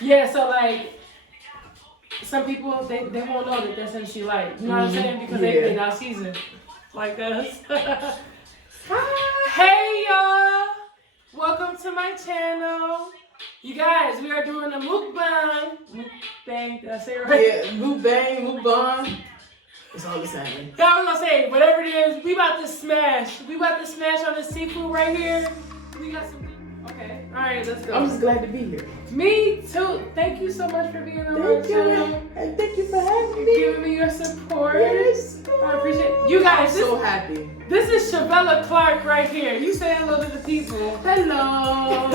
Yeah, so like some people they won't know that that's MC Light. You know what I'm saying? Because they not seasoned like us. Hey y'all! Welcome to my channel. You guys, we are doing a mukbang. Mukbang, did I say it right? Yeah, mukbang. It's all the same. Yeah, I was gonna say, whatever it is, we about to smash. We about to smash on the seafood right here. We got some. Okay, all right, let's go. I'm just glad to be here. Me too. Thank you so much for being on my channel. And thank you for having me. Giving me your support. Yes. I appreciate it. You guys, I'm so happy. This is Chevellia Clark right here. You say hello to the people. Hello.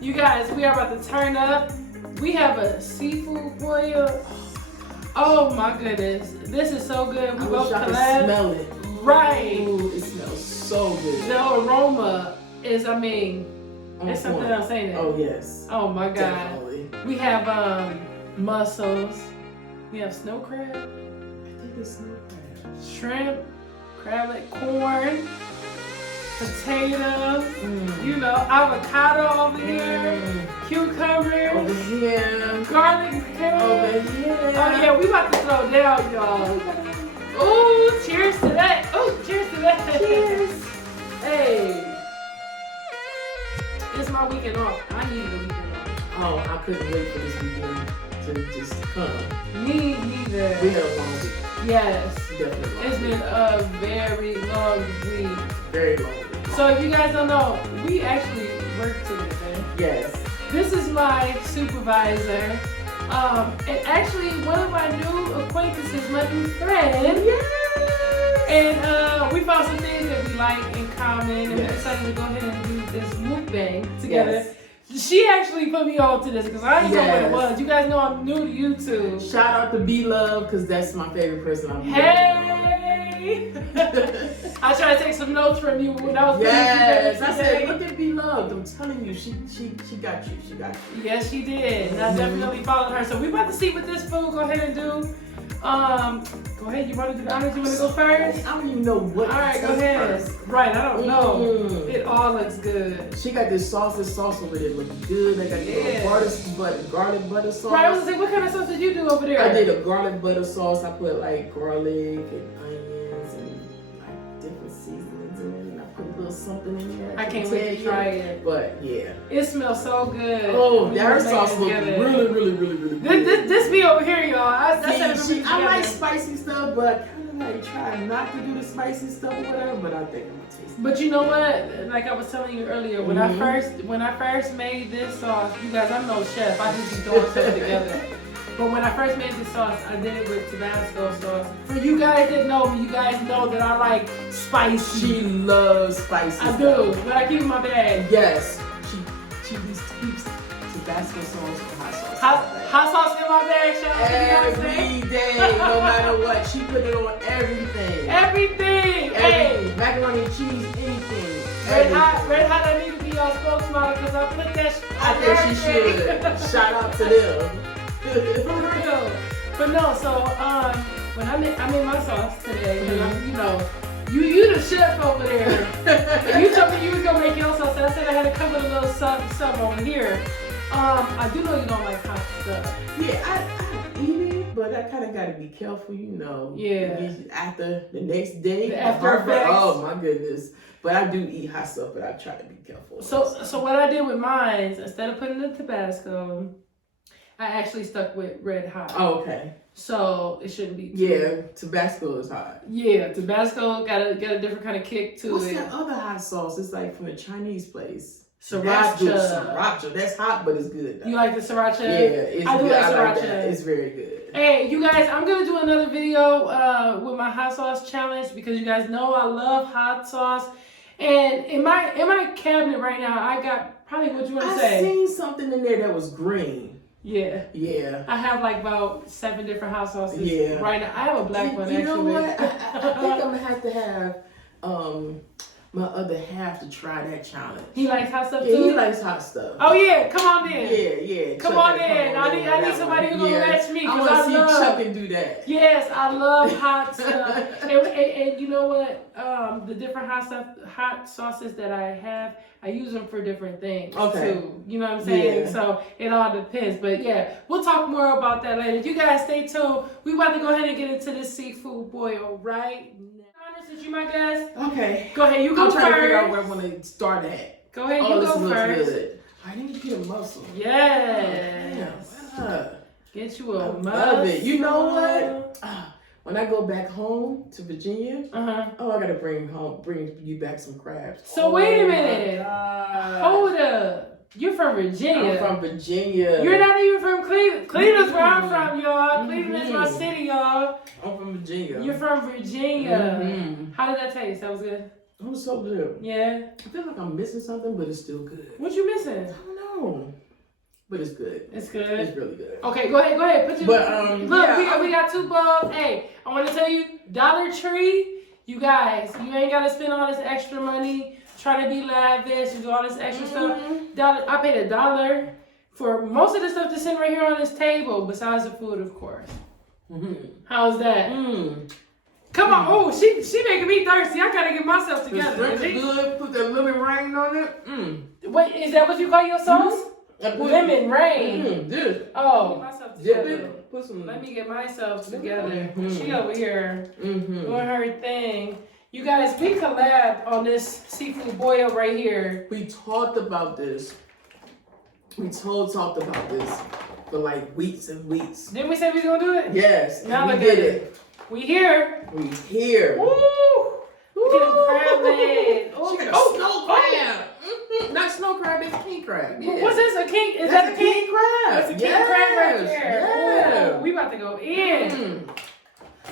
You guys, we are about to turn up. We have a seafood boil. Oh my goodness. This is so good. We both collab. Smell it. Right. Ooh, it smells so good. The aroma is, it's something else, ain't it? Oh yes. Oh my God. Definitely. We have mussels. We have snow crab. I think it's snow crab. Shrimp, crablet, corn, potatoes, you know, avocado over here, cucumber, over here, garlic bread. over here. Oh yeah, we about to throw down, y'all. Ooh, cheers to that. Ooh, cheers to that. Cheers. Hey. It's my weekend off. I needed a weekend off. Oh, I couldn't wait for this weekend to just come. Me neither. We had a long week. Yes. Definitely long It's week. been a very long week. Very long week. So if you guys don't know, we actually work together. Yes. This is my supervisor. And actually one of my new acquaintances, my new friend. Yes. And we found some things that we like in common, and we Yes. decided to go ahead and do this mukbang together. Yes. She actually put me on to this because I didn't know what it Yes. was. You guys know I'm new to YouTube. Shout out to B Love because that's my favorite person. Hey! I tried to take some notes from you when I was Yes, I putting said, you look at B Love. I'm telling you, she got you. She got you. Yes, she did. And I definitely followed her. So we about to see what this food go ahead and do. Go ahead. You want to do the honors? You want to go first? I don't even know what. All right, go ahead. First. Right, I don't know. It all looks good. She got this sauce over there looking good. I got the garlic butter sauce. Right, I was gonna say, what kind of sauce did you do over there? I did a garlic butter sauce. I put like garlic and onions and like different seasonings in it. And I put a little something in there. I can't wait to try it. But yeah. It smells so good. Oh, her sauce looks really good. This be over here, y'all. I like spicy stuff, but I kind of like try not to do the spicy stuff or whatever. But I think I'm gonna taste it. But you know what? Like I was telling you earlier, when I first made this sauce, you guys, I'm no chef. I just be throwing stuff together. But when I first made this sauce, I did it with Tabasco sauce. For you guys that know me, you guys know that I like spicy. She loves spicy. I do, but I keep it in my bag. Yes, she keeps Tabasco sauce or hot sauce. Hot sauce in my bag, shout out to every day, no matter what. She put it on everything. Everything. Hey, macaroni and cheese, anything. Red hot. I need to be your spokesmodel because I put that. I think she should. Shout out to them. For real. But no, so when I made my sauce today, and you know, you the chef over there. You told me you was gonna make your sauce, and I said I had to come with a little something over here. I do know you don't like hot stuff. Yeah, I eat it, but I kind of got to be careful, you know. Yeah. After the next day, the after effects. Oh my goodness. But I do eat hot stuff, but I try to be careful. So what I did with mine, instead of putting the Tabasco, I actually stuck with red hot. Oh, okay. So it shouldn't be. Yeah, Tabasco is hot. Yeah, Tabasco got a different kind of kick to it. What's that other hot sauce? It's like from a Chinese place. Sriracha. Sriracha. That's hot, but it's good though. You like the sriracha? Yeah, it's I do good. like I sriracha. like that. It's very good. Hey, you guys, I'm gonna do another video with my hot sauce challenge because you guys know I love hot sauce. And in my cabinet right now, I got probably what you want to say. I seen something in there that was green. Yeah. Yeah. I have like about 7 different hot sauces right now. I have a black one actually. You know what? I think I'm gonna have to have my other half to try that challenge. He likes hot stuff too? Yeah, he likes hot stuff. Oh yeah, come on then. Yeah. Come on in. I need somebody who's gonna match me. I want to see Chuck and do that. Yes, I love hot stuff. and you know what? The different hot sauces that I have, I use them for different things too. You know what I'm saying? Yeah. So it all depends. But yeah, we'll talk more about that later. You guys stay tuned. We about to go ahead and get into this seafood boil right now. Since you my guest. Okay. Go ahead, you go first. I'm trying to figure out where I want to start at. Go ahead, you go first. Good. I need to get a muscle. Yes. Get you a muscle. I love it. You know what? When I go back home to Virginia, I gotta bring you back some crabs. So wait a minute. Hold up. You're from Virginia. I'm from Virginia. You're not even from Cleveland. Cleveland's where I'm from, y'all. Cleveland is my city, y'all. I'm from Virginia. You're from Virginia. How did that taste? That was good? It was so good. Yeah? I feel like I'm missing something, but it's still good. What you missing? I don't know. But it's good. It's good? It's really good. Okay, go ahead. Put your... But, look, we got 2 bowls. Hey, I want to tell you, Dollar Tree, you guys, you ain't got to spend all this extra money trying to be lavish and do all this extra stuff. I paid $1 for most of the stuff that's sitting right here on this table, besides the food, of course. How's that? Come on. Oh, she making me thirsty. I got to get myself together. The shrimp is good. Put that lemon rain on it. Wait, is that what you call your sauce? Lemon rain. This. Oh, myself together. Put some. Let me get myself together. She over here doing her thing. You guys, we collab on this seafood boil right here. We talked about this. We talked about this for like weeks and weeks. Didn't we say we was gonna do it? Yes. Now we did it. We here. We here. Woo! We get a crab leg. Snow crab. Not snow crab, it's king crab. Yeah. What's this? A king? Is That's that a king crab? That's a king crab right there. Yeah. Ooh, we about to go in.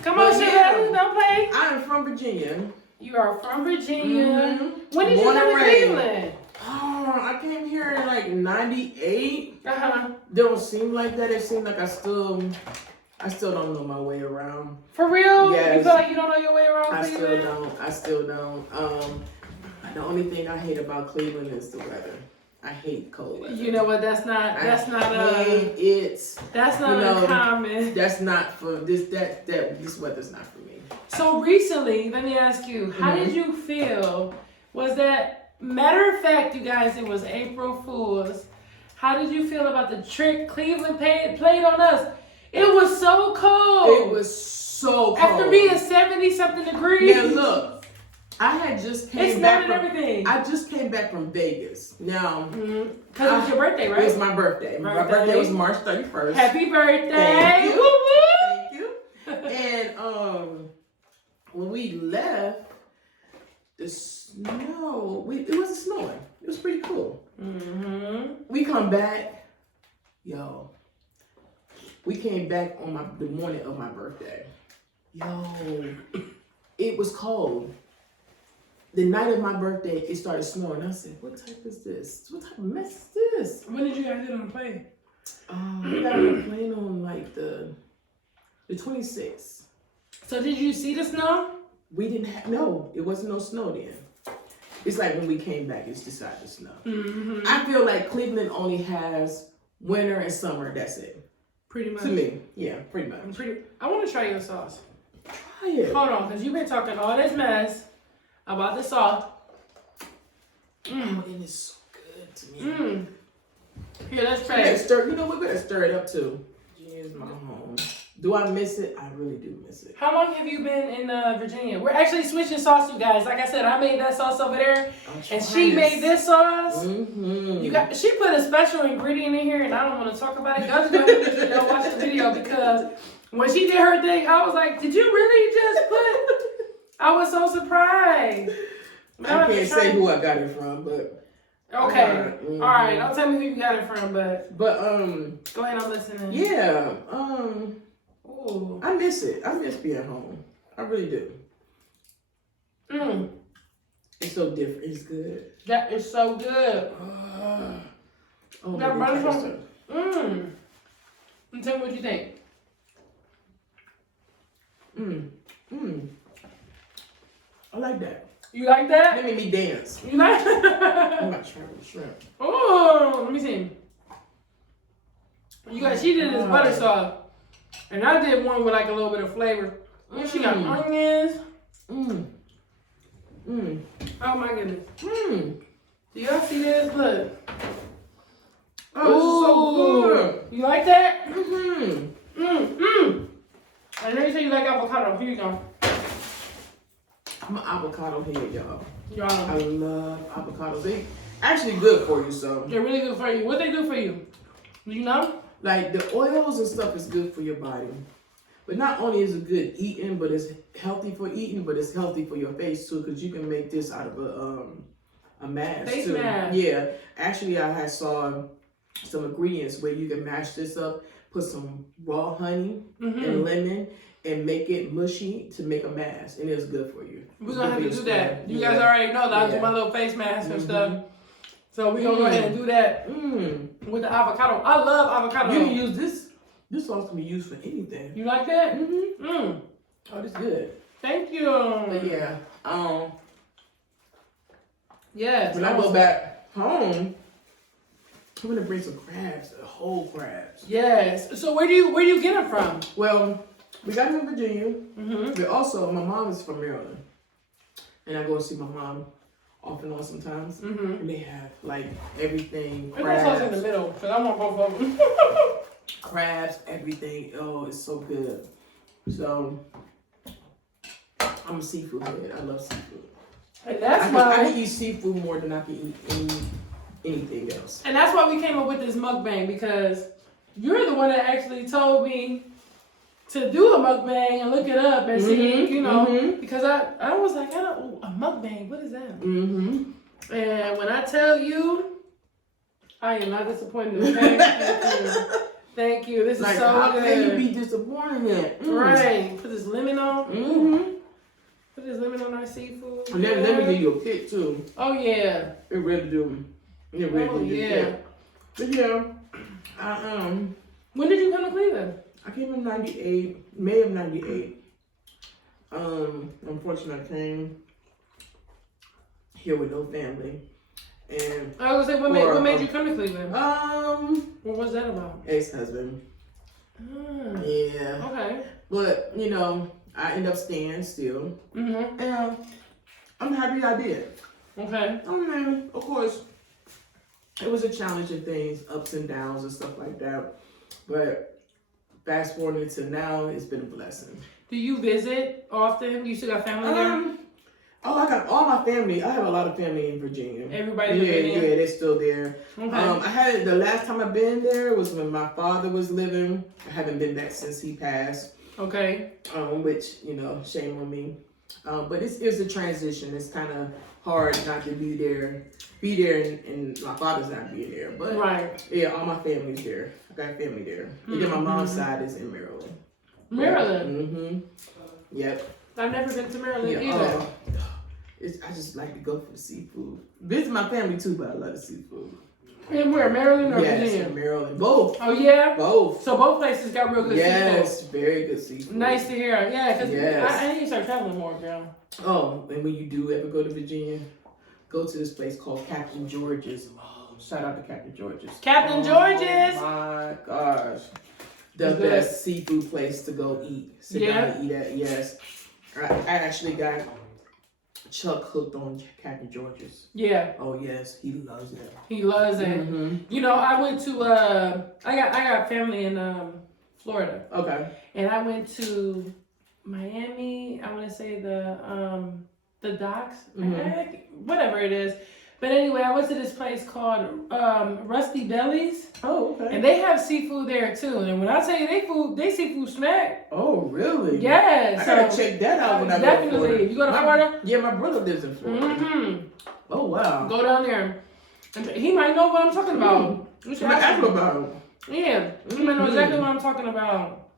Come on, Chevellia, don't play. I'm from Virginia. You are from Virginia. When did you come to Cleveland? Oh, I came here in like 98. They don't seem like that. It seems like I still don't know my way around. For real? Yes. You feel like you don't know your way around I Cleveland? still don't. The only thing I hate about Cleveland is the weather. I hate cold weather. You know what? That's not That's not uncommon. That's not for this. This weather's not for me. So recently, let me ask you, how did you feel? Was that, matter of fact, you guys, it was April Fool's. How did you feel about the trick Cleveland played on us? It was so cold. It was so cold. After being 70-something degrees. Now look, I had just came back from everything. I just came back from Vegas. Now, because it was your birthday, right? It was my birthday. My birthday was March 31st. Happy birthday! Thank you. Woo-woo. Thank you. And when we left, the snow. It wasn't snowing. It was pretty cool. We come back, yo. We came back on the morning of my birthday. Yo, it was cold. The night of my birthday, it started snowing. I said, what type is this? What type of mess is this? When did you guys get on the plane? We got on the plane on like the 26th. So did you see the snow? We didn't have, no, it wasn't no snow then. It's like when we came back, it's decided to snow. I feel like Cleveland only has winter and summer, that's it. Pretty much. To me, yeah, pretty much. I want to try your sauce. Try it. Hold on, because you've been talking all this mess about the sauce. Oh, it is so good to me. Here, let's try it. You know, we're going to stir it up too. Virginia's my home. Do I miss it? I really do miss it. How long have you been in Virginia? We're actually switching sauce, you guys. Like I said, I made that sauce over there, and she made this sauce. She put a special ingredient in here, and I don't want to talk about it. Y'all just go watch the video, because when she did her thing, I was like, did you really just put? I was so surprised. I can't say who I got it from, but okay, all right. Don't tell me who you got it from, but go ahead, I'm listening. Yeah, Ooh. I miss it. I miss being home. I really do. It's so different. It's good. That is so good. Oh, that butter sauce. And tell me what you think. I like that. You like that? They made me dance. You like? I'm not trying with shrimp. Oh, let me see. You guys, she did this butter sauce, and I did one with like a little bit of flavor. And she got onions. Oh my goodness. Do y'all see this? Look. Oh, this is so good. You like that? I know you say you like avocado. Here you go. I'm an avocado head, y'all. Y'all. I love avocados. They actually good for you, so. They're really good for you. What they do for you? You know? Like the oils and stuff is good for your body. But not only is it good eating, but it's healthy for eating, but it's healthy for your face too, because you can make this out of a mask face too. mask. Yeah. Actually, I had saw some ingredients where you can mash this up, put some raw honey and lemon, and make it mushy to make a mask, and it's good for you. We're gonna have to do that. You guys already know that I do my little face mask and stuff. So we're gonna go ahead and do that with the avocado. I love avocado. You can use this. This sauce can be used for anything. You like that? Oh, this is good. Thank you. But yeah. Yes. When I go back home, I'm gonna bring some crabs, whole crabs. Yes. So where do you get them from? Well, we got them in Virginia. But also, my mom is from Maryland, and I go see my mom off and on sometimes. And they have like everything. Crabs. There's in the middle, because I want both of them. Crabs, everything. Oh, it's so good. So I'm a seafood head. I love seafood. And that's why I can eat seafood more than I can eat anything else. And that's why we came up with this mukbang, because you're the one that actually told me to do a mukbang and look it up and see, you know, because I was like, a mukbang, what is that? And when I tell you, I am not disappointed. Okay? Thank you. This is like, so how good. How can you be disappointed in it? Right. Put this lemon on. Put this lemon on our seafood. And then let me give you a kick too. Oh yeah. It really do. It really do. Yeah. But yeah, when did you come to Cleveland? I came in '98, May of '98. Unfortunately, I came here with no family. And I was gonna say, what made you come to Cleveland? What was that about? Ex-husband. Yeah. Okay. But you know, I end up staying still. And I'm happy I did. Okay. I mean, of course, it was a challenging things, ups and downs and stuff like that. But fast forwarding to now, it's been a blessing. Do you visit often? You still got family there? Oh, I got all my family. I have a lot of family in Virginia. Everybody Yeah, they're still there. Okay. I had the last time I've been there was when my father was living. I haven't been back since he passed. Okay. Which, you know, shame on me. But it's a transition. It's kind of hard not to be there and my father's not being there. But right. Yeah, all my family's there. I got family there. And then my mom's side is in Maryland. Maryland? Yep. I've never been to Maryland either. I just like to go for the seafood. Visit my family too, but I love the seafood. And where, Maryland or Virginia? Yes, Maryland. Both. Oh, yeah? Both. So both places got real good seafood? Yes, very good seafood. Nice to hear. Yeah, because I need to start traveling more, girl. Oh, and when you do ever go to Virginia, go to this place called Captain George's. Oh, shout out to Captain George's. Captain George's? Oh, my gosh. The best seafood place to go eat. Sit down and eat at, yes. I actually got Chuck hooked on Captain George's. Yeah. Oh yes, he loves it. He loves it. You know, I went to I got family in Florida. Okay. And I went to Miami. I want to say the docks, whatever it is. But anyway, I went to this place called Rusty Bellies. Oh, okay. And they have seafood there too. And when I tell you they seafood smack. Oh, really? Yes. I gotta check that out when I go to Florida. You go to Florida? Yeah, my brother lives in Florida. Oh, wow. Go down there. And he might know what I'm talking about. You should ask him about it. Yeah, he might know exactly what I'm talking about.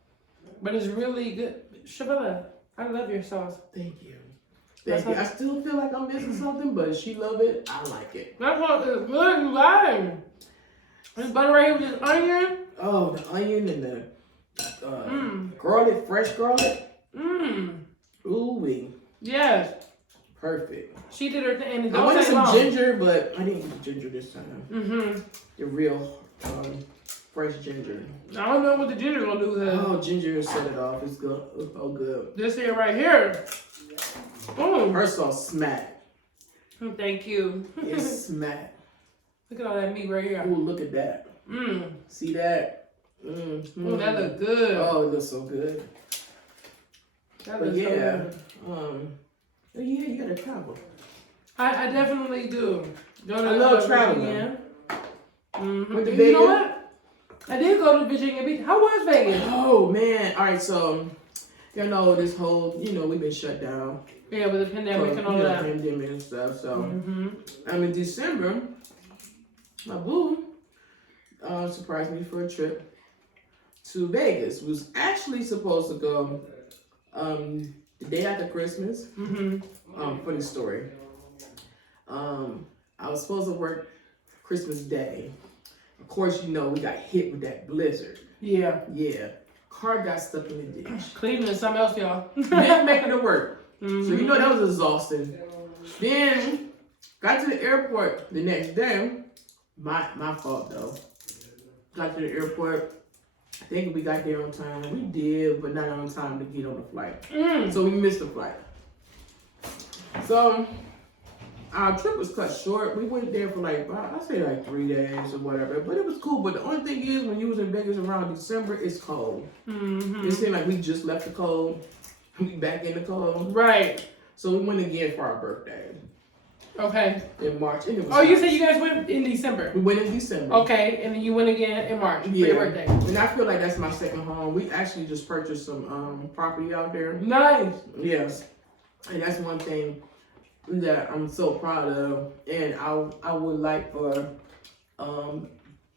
But it's really good. Chevellia, I love your sauce. Thank you. Thank you. I still feel like I'm missing something, but she love it. I like it. That's what it's good, you guys. This butter right here with this onion. Oh, the onion and the garlic, fresh garlic. Ooh wee. Yes. perfect. She did her thing. And I wanted some ginger, but I didn't get the ginger this time. Mm-hmm. The real fresh ginger. I don't know what the ginger gonna do. Oh, ginger set it off. It's good. It's so good. This here right here. Her sauce smack. Thank you. It's smack. Look at all that meat right here. Ooh, look at that. See that? Oh, that looks good. Oh, it looks so good. That looks so good. Yeah, you gotta travel. I definitely do. I love traveling. With you know what? I did go to Virginia Beach. How was Vegas? Oh man! All right, so you know this whole we've been shut down. Yeah, with the pandemic and all that. Pandemic and stuff. So in December, my boo surprised me for a trip to Vegas. We was actually supposed to go the day after Christmas. Funny story. I was supposed to work Christmas Day. Of course, we got hit with that blizzard. Yeah. Car got stuck in the ditch. Cleveland, something else, y'all. Didn't make it to work. So that was exhausting. Then got to the airport the next day. My fault though. Got to the airport. I think we got there on time. We did, but not on time to get on the flight. So we missed the flight. So our trip was cut short. We went there for I say 3 days or whatever. But it was cool. But the only thing is, when you was in Vegas around December, it's cold. It seemed like we just left the cold. We back in the cold. Right. So we went again for our birthday. Okay. In March. And it was you said you guys went in December? We went in December. Okay. And then you went again in March for your birthday. And I feel like that's my second home. We actually just purchased some property out there. Nice. Yes. And that's one thing that I'm so proud of, and I would like for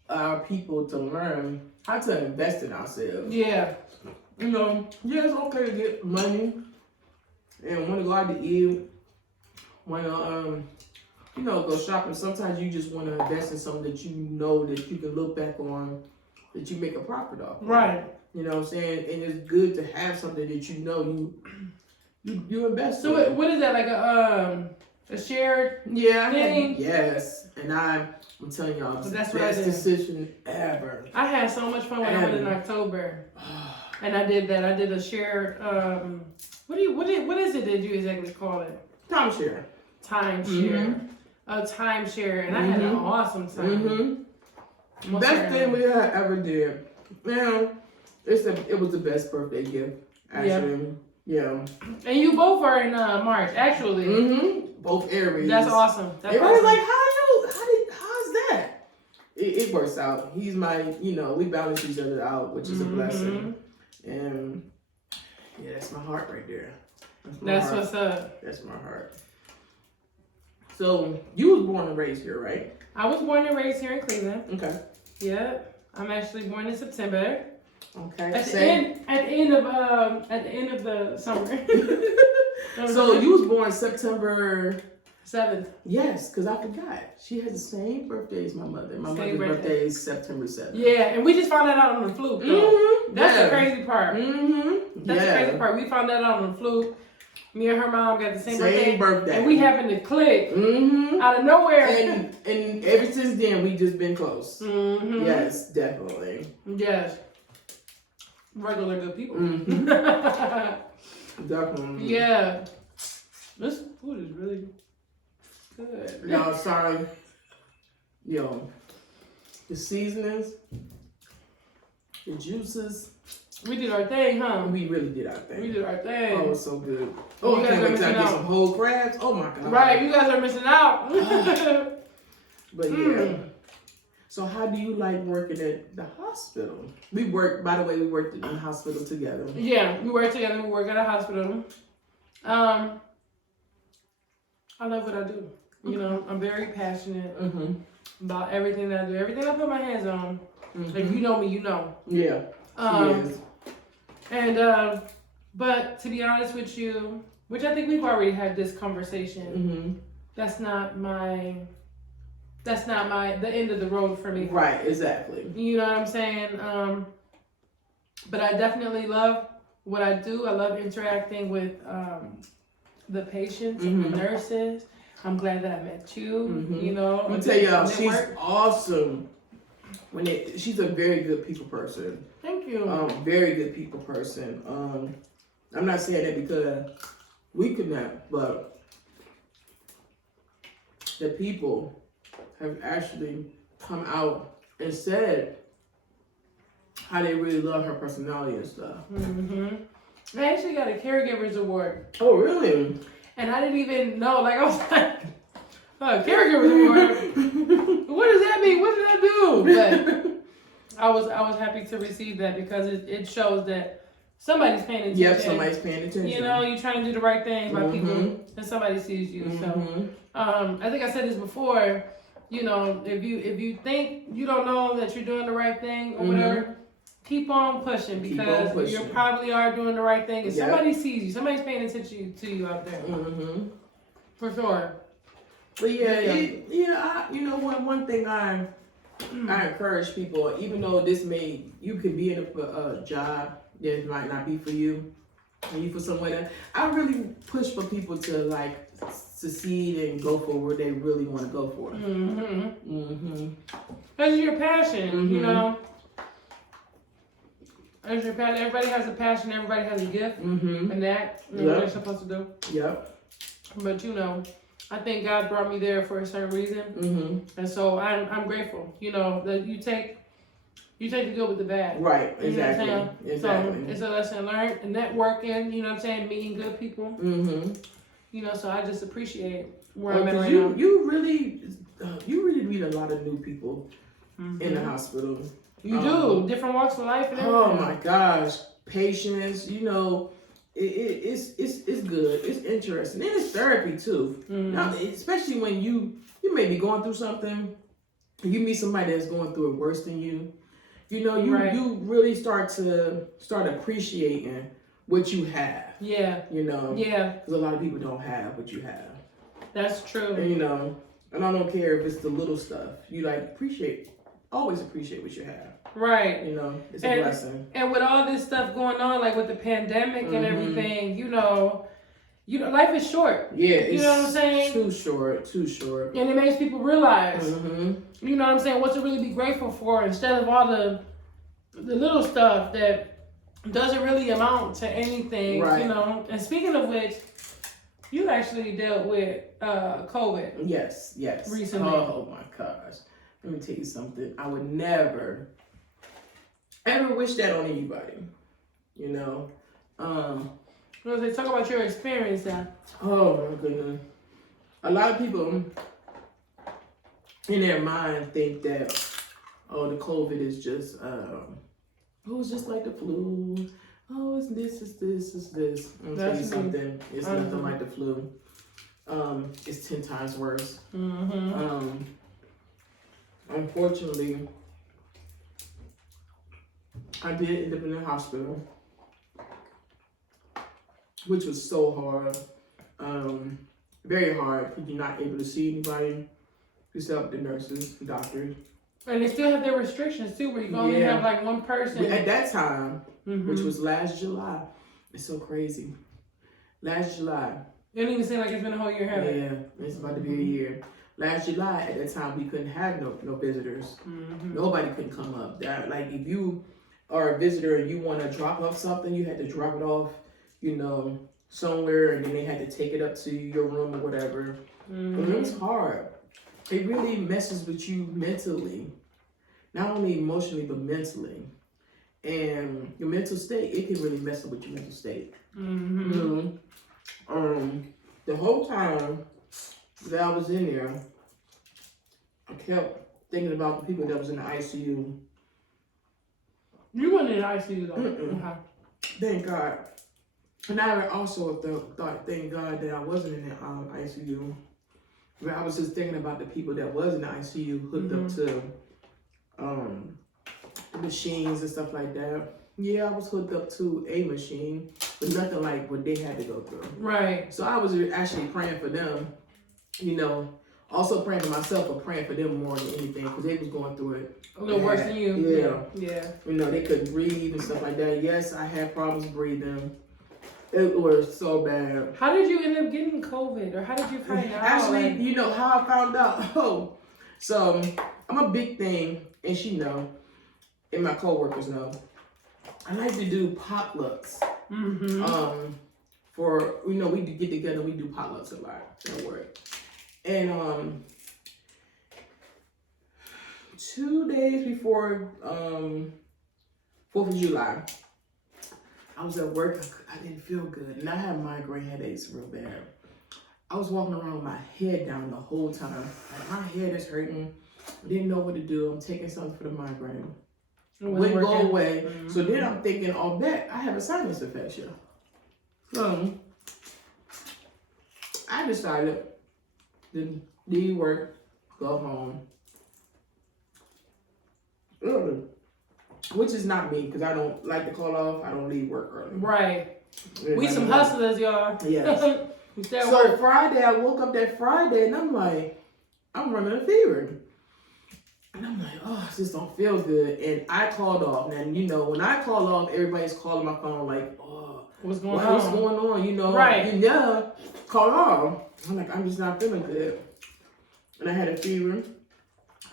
our people to learn how to invest in ourselves. Yeah. It's okay to get money and want to go out to eat, want to go shopping. Sometimes you just want to invest in something that that you can look back on, that you make a profit off. Right. You know what I'm saying? And it's good to have something that you invest in. So what is that, like a shared thing? Yes. And I'm telling y'all, it's the best decision ever. I had so much fun when I went in October. And I did that. I did a shared, what is it that you exactly call it? Timeshare. A timeshare. And I had an awesome time. Best thing we ever did. Now, it was the best birthday gift, actually. Yeah. And you both are in March, actually. Both Aries. That's awesome. Everybody's like, how's that? It works out. He's my, we balance each other out, which is a blessing. And that's my heart right there. That's what's up. That's my heart. So you was born and raised here, right? I was born and raised here in Cleveland. Okay. Yeah. I'm actually born in September. Okay. At the end of the summer. So you was born September 7th. Yes, because I forgot. She has the same birthday as my mother. My mother's birthday is September 7th. Yeah, and we just found that out on the fluke, though. That's the crazy part. That's the crazy part. We found that out on the fluke. Me and her mom got the same birthday. And we happened to click out of nowhere. And ever since then, we just been close. Yes, definitely. Yes. Regular good people. Definitely. Yeah. This food is really good. No, sorry. The seasonings, the juices. We did our thing, huh? We really did our thing. We did our thing. Oh, it's so good. Oh, I can't wait till I get some whole crabs. Oh my God. Right, you guys are missing out. But yeah. So how do you like working at the hospital? By the way, we worked in the hospital together. Yeah, we work together. We work at a hospital. I love what I do. I'm very passionate about everything that I do. Everything I put my hands on. If you know me, you know. Yeah. Yes. And but to be honest with you, which I think we've already had this conversation. That's not the end of the road for me. Right, exactly. You know what I'm saying? But I definitely love what I do. I love interacting with the patients and the nurses. I'm glad that I met you. You know, I'm gonna tell y'all, she's awesome. She's a very good people person. Thank you. Very good people person. I'm not saying that because we connect, but the people have actually come out and said how they really love her personality and stuff. I actually got a caregiver's award. Oh, really? And I didn't even know. Like, I was like, caregiver's award? What does that mean? What did I do? But I was happy to receive that because it shows that somebody's paying attention. Yep, somebody's paying attention. You know, you're trying to do the right thing by people, and somebody sees you. So, I think I said this before. You know, if you think you don't know that you're doing the right thing or whatever, keep on pushing because you probably are doing the right thing, and somebody sees you. Somebody's paying attention to you out there. For sure. But you know what? One thing I encourage people, even though you could be in a job that might not be for you, and you for someone else, I really push for people to like succeed and go for what they really want to go for. That's your passion, you know. As your passion, everybody has a passion, everybody has a gift, and that what they're supposed to do. Yep. But you know, I think God brought me there for a certain reason, and so I'm grateful. You know that you take the good with the bad. Right. Exactly. You know what I'm saying? Exactly. So it's a lesson learned, and networking. You know what I'm saying? Meeting good people. You know, so I just appreciate where I'm at right now. You really meet a lot of new people in the hospital. You do different walks of life and everything. Oh my gosh, patience. You know, it's good. It's interesting. And it's therapy too. Now, especially when you may be going through something, you meet somebody that's going through it worse than you. You know, you really start appreciating what you have. Yeah. You know. Yeah. Because a lot of people don't have what you have. That's true. And, you know, and I don't care if it's the little stuff. You like always appreciate what you have. Right. You know, it's a blessing. And with all this stuff going on, like with the pandemic and everything, you know, life is short. Yeah. You know what I'm saying? Too short. And it makes people realize, you know what I'm saying, what to really be grateful for instead of all the little stuff that doesn't really amount to anything, you know. And speaking of which, you actually dealt with COVID. Yes. Recently. Oh my gosh. Let me tell you something. I would never, ever wish that on anybody. You know. Well, they talk about your experience now. Oh my goodness. A lot of people in their mind think that, the COVID is just, it's just like the flu. Oh, it's this. I'm gonna tell you something. It's nothing like the flu. It's 10 times worse. Unfortunately, I did end up in the hospital, which was so hard. Very hard because you're not able to see anybody except the nurses, the doctors. And they still have their restrictions too, where you can only have like one person. At that time, which was last July. It's so crazy. Last July. It doesn't even seem like it's been a whole year, have it? Yeah, it's about to be a year. Last July, at that time, we couldn't have no visitors. Nobody could come up. Like if you are a visitor and you want to drop off something, you had to drop it off, you know, somewhere, and then they had to take it up to your room or whatever. And it was hard. It really messes with you mentally, not only emotionally but mentally. And your mental state, it can really mess up with your mental state. The whole time that I was in there, I kept thinking about the people that was in the ICU. You weren't in the ICU though. Thank God. And I also thought, thank God that I wasn't in the ICU. But I was just thinking about the people that was in the ICU hooked up to the machines and stuff like that. Yeah, I was hooked up to a machine, but nothing like what they had to go through. Right. So I was actually praying for them, you know, also praying for myself, but praying for them more than anything because they was going through it. A little worse than you. Yeah. You know, they couldn't breathe and stuff like that. Yes, I had problems breathing. It was so bad. How did you end up getting COVID, or how did you find out? Actually, you know how I found out? Oh, so I'm a big thing, and she know, and my coworkers know. I like to do potlucks. For we get together, we do potlucks a lot at work, and 2 days before 4th of July, I was at work. I didn't feel good, and I had migraine headaches real bad. I was walking around with my head down the whole time. Like, my head is hurting. I didn't know what to do. I'm taking something for the migraine. Wouldn't go away. So then I'm thinking, oh, bet I have a sinus infection. So I decided to leave work, go home. Which is not me, because I don't like to call off. I don't leave work early. Right. We some hustlers, y'all. Yes. So Friday, I woke up that Friday, and I'm like, I'm running a fever. And I'm like, oh, I just don't feel good. And I called off. And when I call off, everybody's calling my phone like, oh, what's going on? What's going on? Right. Call off. I'm like, I'm just not feeling good. And I had a fever.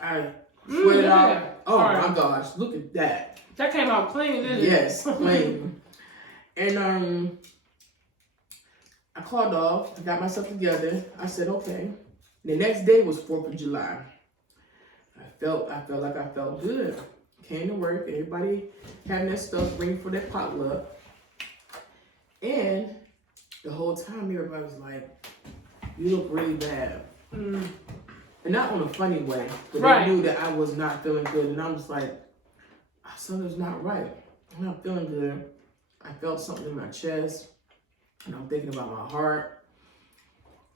I sweated out. Oh my gosh, look at that. That came out clean, didn't it? Yes, clean. And I called off. I got myself together. I said, okay. The next day was 4th of July. I felt like I felt good. Came to work. Everybody having their stuff ready for their potluck. And the whole time, everybody was like, "You look really bad." And not on a funny way, but they knew that I was not feeling good. And I was like, something's not right. I'm not feeling good. I felt something in my chest, and I'm thinking about my heart.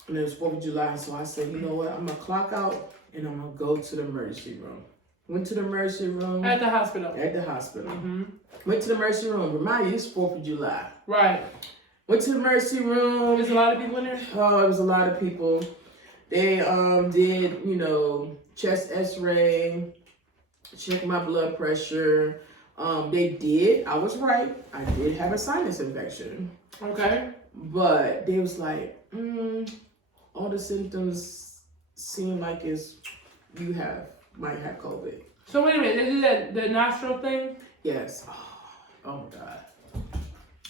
And it was 4th of July, so I said, you know what? I'm going to clock out, and I'm going to go to the emergency room. Went to the emergency room. At the hospital. At the hospital. Went to the emergency room. Remind you, it's 4th of July. Right. Went to the emergency room. There's a lot of people in there? Oh, it was a lot of people. They did, chest x-ray, checked my blood pressure. I was right. I did have a sinus infection. Okay. But they was like, all the symptoms seem like you might have COVID. So wait a minute, they did the nostril thing? Yes. Oh my God.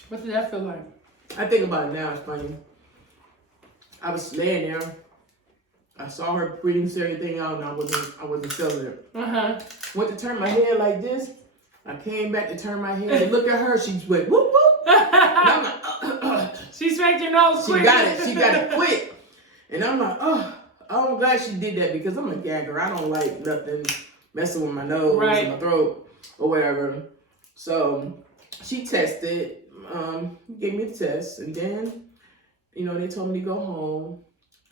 What did that feel like? I think about it now, it's funny. I was laying there. I saw her breathing everything out, and I wasn't feeling it. Went to turn my head like this. I came back to turn my head and look at her. She went whoop whoop. And I'm like, She smacked your nose quick. She got it. She got it quick. And I'm like, I'm glad she did that, because I'm a gagger. I don't like nothing messing with my nose and my throat or whatever. So she tested, gave me the test, and then, they told me to go home.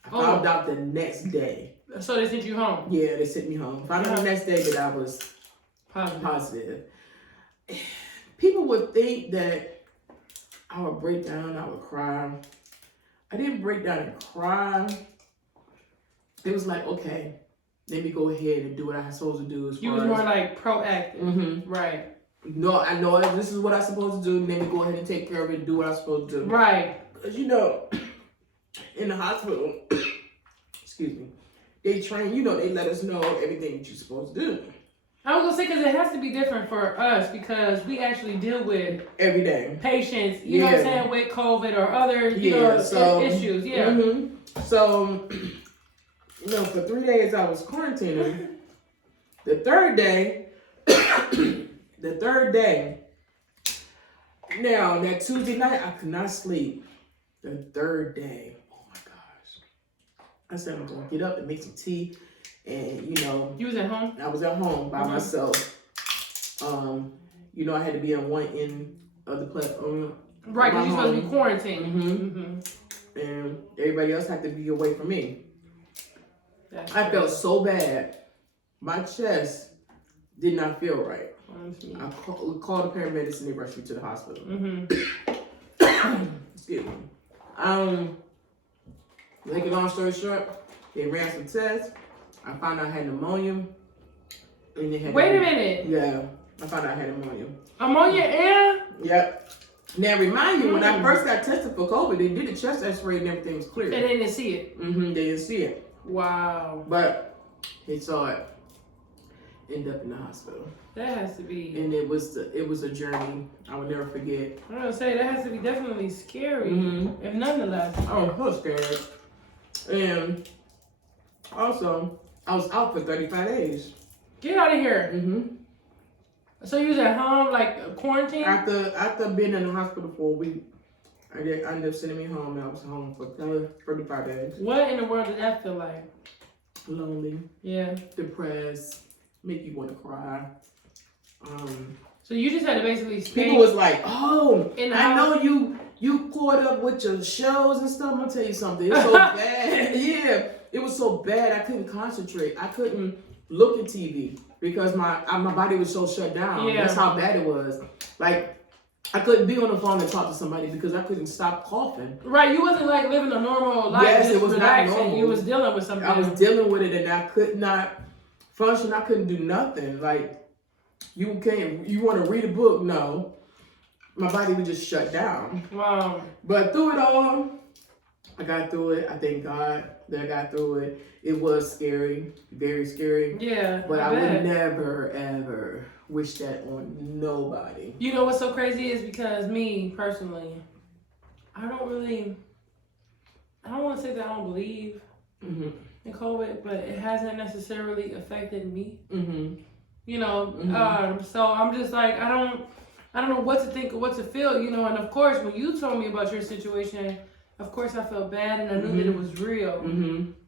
I found out the next day. So they sent you home? Yeah, they sent me home. Found out the next day that I was positive. People would think that I would break down, I would cry. I didn't break down and cry. It was like, okay, let me go ahead and do what I'm supposed to do. You was more like proactive. Right. No, I know this is what I'm supposed to do. Let me go ahead and take care of it and do what I'm supposed to do. Right. Because, in the hospital, excuse me, they train, they let us know everything that you're supposed to do. I was going to say, because it has to be different for us, because we actually deal with every day patients, you know what I'm saying, with COVID or other, issues. Yeah. So, for 3 days I was quarantining. The third day, now that Tuesday night, I could not sleep. The third day, oh my gosh. I said, I'm going to get up and make some tea. And, You was at home? I was at home by myself. I had to be on one end of the platform. Right, because you're supposed to be quarantined. And everybody else had to be away from me. I felt so bad. My chest did not feel right. I called the paramedics and they rushed me to the hospital. Excuse me. Make a long story short, they ran some tests. I found out I had pneumonia. And they had Wait a minute. Yeah, I found out I had pneumonia. Ammonia and? Yep. Now, remind you, when I first got tested for COVID, they did a chest x-ray and everything was clear. And they didn't see it? Mm-hmm, they didn't see it. Wow. But they saw it. End up in the hospital. That has to be. And it was a journey I would never forget. I'm gonna say, that has to be definitely scary, if nonetheless. Oh, I was scared. And also, I was out for 35 days. Get out of here. Mm-hmm. So you was at home, like quarantine? After being in the hospital for a week, I ended up sending me home, and I was home for 35 days. What in the world did that feel like? Lonely. Yeah. Depressed. Make you want to cry. So you just had to basically stay. People was like, "Oh, in the I house? know you caught up with your shows and stuff." I'm gonna tell you something. It's so bad. Yeah, it was so bad. I couldn't concentrate. I couldn't look at TV because my body was so shut down. Yeah. That's how bad it was. Like, I couldn't be on the phone and talk to somebody because I couldn't stop coughing. Right, you wasn't like living a normal life. Yes, just it was relaxing. not normal. You was dealing with something. I was dealing with it, and I could not function. I couldn't do nothing. Like, you want to read a book? No. My body was just shut down. Wow. But through it all, I got through it. I thank God that I got through it. It was scary, very scary. Yeah. But I would never, ever wish that on nobody. You know what's so crazy is because me, personally, I don't want to say that I don't believe in COVID, but it hasn't necessarily affected me. You know, so I'm just like, I don't know what to think or what to feel, you know. And of course, when you told me about your situation, of course I felt bad and I knew that it was real.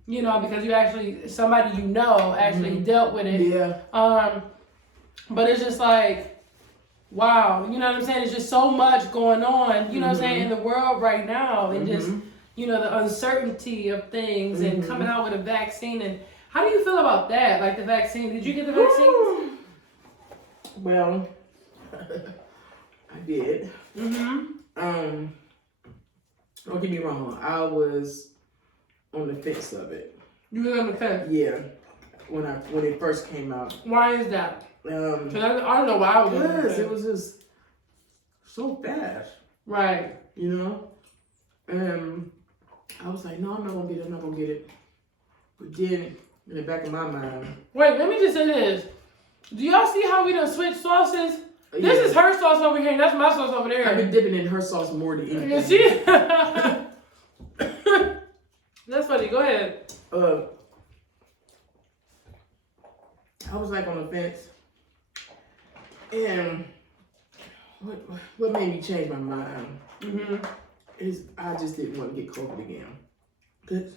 You know, because you actually, somebody you know actually dealt with it. Yeah. But it's just like, wow, you know what I'm saying? It's just so much going on, you know what I'm saying, in the world right now. And just, you know, the uncertainty of things and coming out with a vaccine. And how do you feel about that? Like the vaccine, did you get the vaccine? Well, I did. Don't get me wrong. I was on the fence of it. You were on the fence? Yeah. When it first came out. Why is that? I don't know why I was on the fence. It was just so fast. Right. You know? And I was like, no, I'm not gonna get it. But then, in the back of my mind. Wait, let me just say this. Do y'all see how we done switched sauces? This is her sauce over here, and that's my sauce over there. I've been dipping in her sauce more than anything. You see? That's funny. Go ahead. I was like on the fence. And what made me change my mind is I just didn't want to get COVID again. Because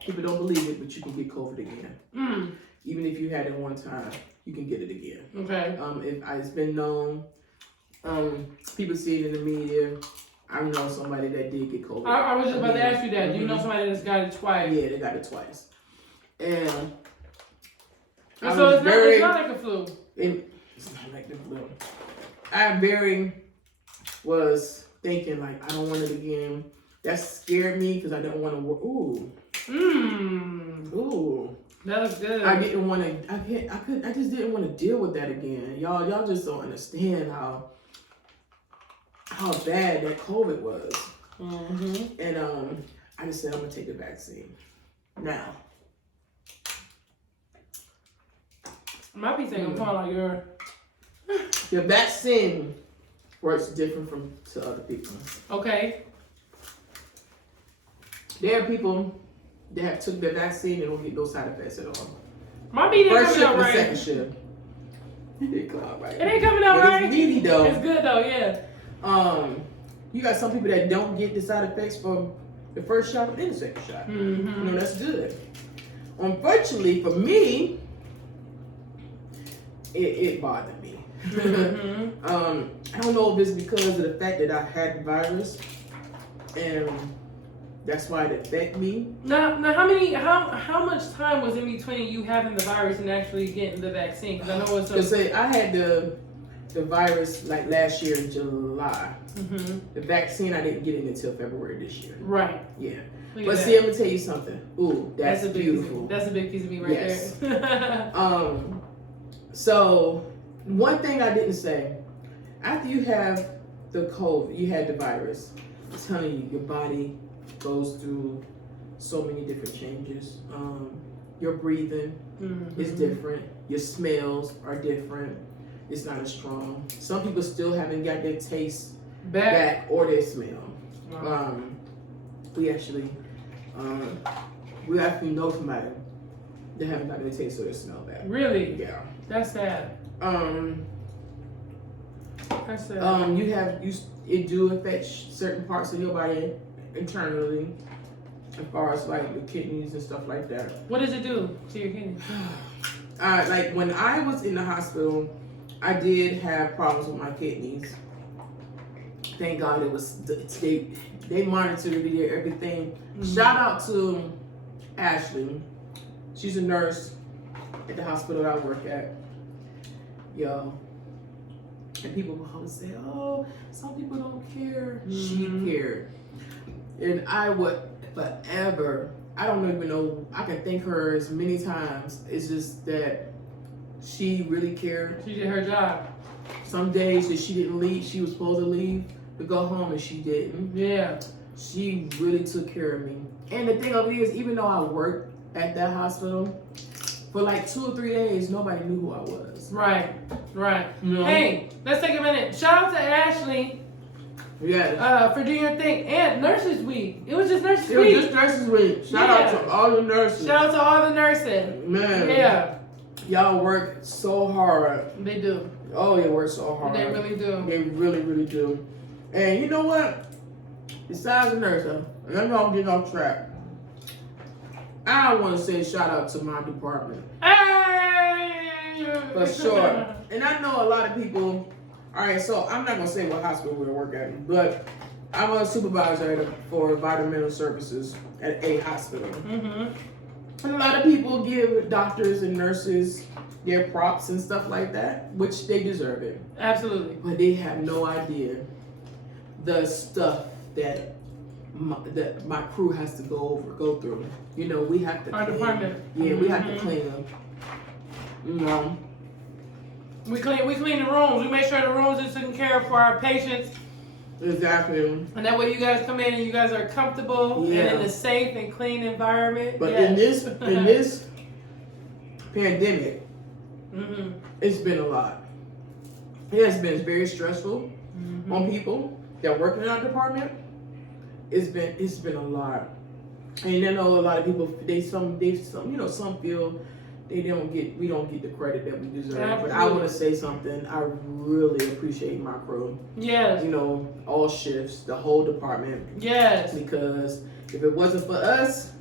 people don't believe it, but you can get COVID again. Even if you had it one time, you can get it again. Okay. It's been known. People see it in the media. I know somebody that did get COVID. I was just about to ask you that. Do you know somebody that's got it twice? Yeah, they got it twice. And so it's not like a flu. It's not like the flu. I was thinking like I don't want it again. That scared me because I didn't want to work. Ooh. That was good. I didn't want to. I just didn't want to deal with that again. Y'all just don't understand how bad that COVID was. And I just said I'm gonna take the vaccine now. My piece ain't gonna fall like yours. The vaccine works different to other people. Okay. There are people that have took the vaccine and don't get no side effects at all. My meat ain't coming out right. Second shift. It ain't coming out right. It ain't coming out right. It's meaty though. It's good though, yeah. You got some people that don't get the side effects from the first shot and the second shot. You know, that's good. Unfortunately for me, it bothered me. I don't know if it's because of the fact that I had the virus and that's why it affected me. Now, how much time was in between you having the virus and actually getting the vaccine? Because I know it's because I had the virus like last year in July. The vaccine I didn't get it until February this year. Right. Yeah. But see, I'm gonna tell you something. Ooh, that's beautiful. That's a big piece of me right there. So one thing I didn't say, after you have the COVID, you had the virus. I'm telling you, your body goes through so many different changes. Your breathing is different. Your smells are different. It's not as strong. Some people still haven't got their taste back or their smell. Wow. We actually know somebody that haven't got their taste or their smell back. Really? Yeah. That's sad. That's sad. It do affect certain parts of your body internally, as far as like the kidneys and stuff like that. What does it do to your kidneys? Like when I was in the hospital, I did have problems with my kidneys. Thank God it was they monitored me there, everything. Shout out to Ashley. She's a nurse at the hospital I work at. Yo. And people will always say, oh, some people don't care. She cared. And I would forever, I don't even know, I can thank her as many times. It's just that she really cared. She did her job. Some days that she didn't leave, she was supposed to leave to go home and she didn't. Yeah. She really took care of me. And the thing of it is, even though I worked at that hospital, for like 2 or 3 days, nobody knew who I was. Right. You know? Hey, let's take a minute. Shout out to Ashley. Yeah. For doing your thing. And Nurses Week. It was just Nurses It Week. was just Nurses Week. Shout out to all the nurses. Shout out to all the nurses. Man. Yeah. Y'all work so hard. They do. Oh, they work so hard. They really do. They really, really do. And you know what? Besides the nurse, and I'm gonna get off track. I want to say shout out to my department. Hey! For sure. And I know a lot of people. All right, so I'm not gonna say what hospital we work at, but I'm a supervisor for environmental services at a hospital. And a lot of people give doctors and nurses their props and stuff like that, which they deserve it. Absolutely. But they have no idea the stuff that my crew has to go through. You know, we have to Our clean. department. Yeah, we have to clean them. You know. We clean the rooms. We make sure the rooms are taken care of for our patients. Exactly. And that way you guys come in and you guys are comfortable and in a safe and clean environment. But in this pandemic, it's been a lot. It has been very stressful on people that work in our department. It's been a lot. And I know a lot of people some feel we don't get the credit that we deserve. Absolutely. But I want to say something. I really appreciate my crew. Yes. You know, all shifts, the whole department. Yes. Because if it wasn't for us,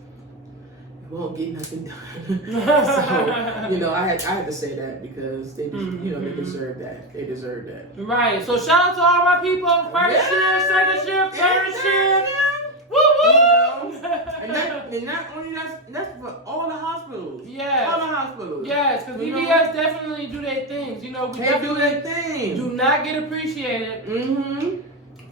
we won't get nothing done. So, you know, I had to say that because they they deserve that. They deserve that. Right. So shout out to all my people. First shift, second shift, third shift. Woo woo! And not only that's for all the hospitals. Yes. All the hospitals. Yes, because VBS definitely do their things. You know, we They do their thing. do not get appreciated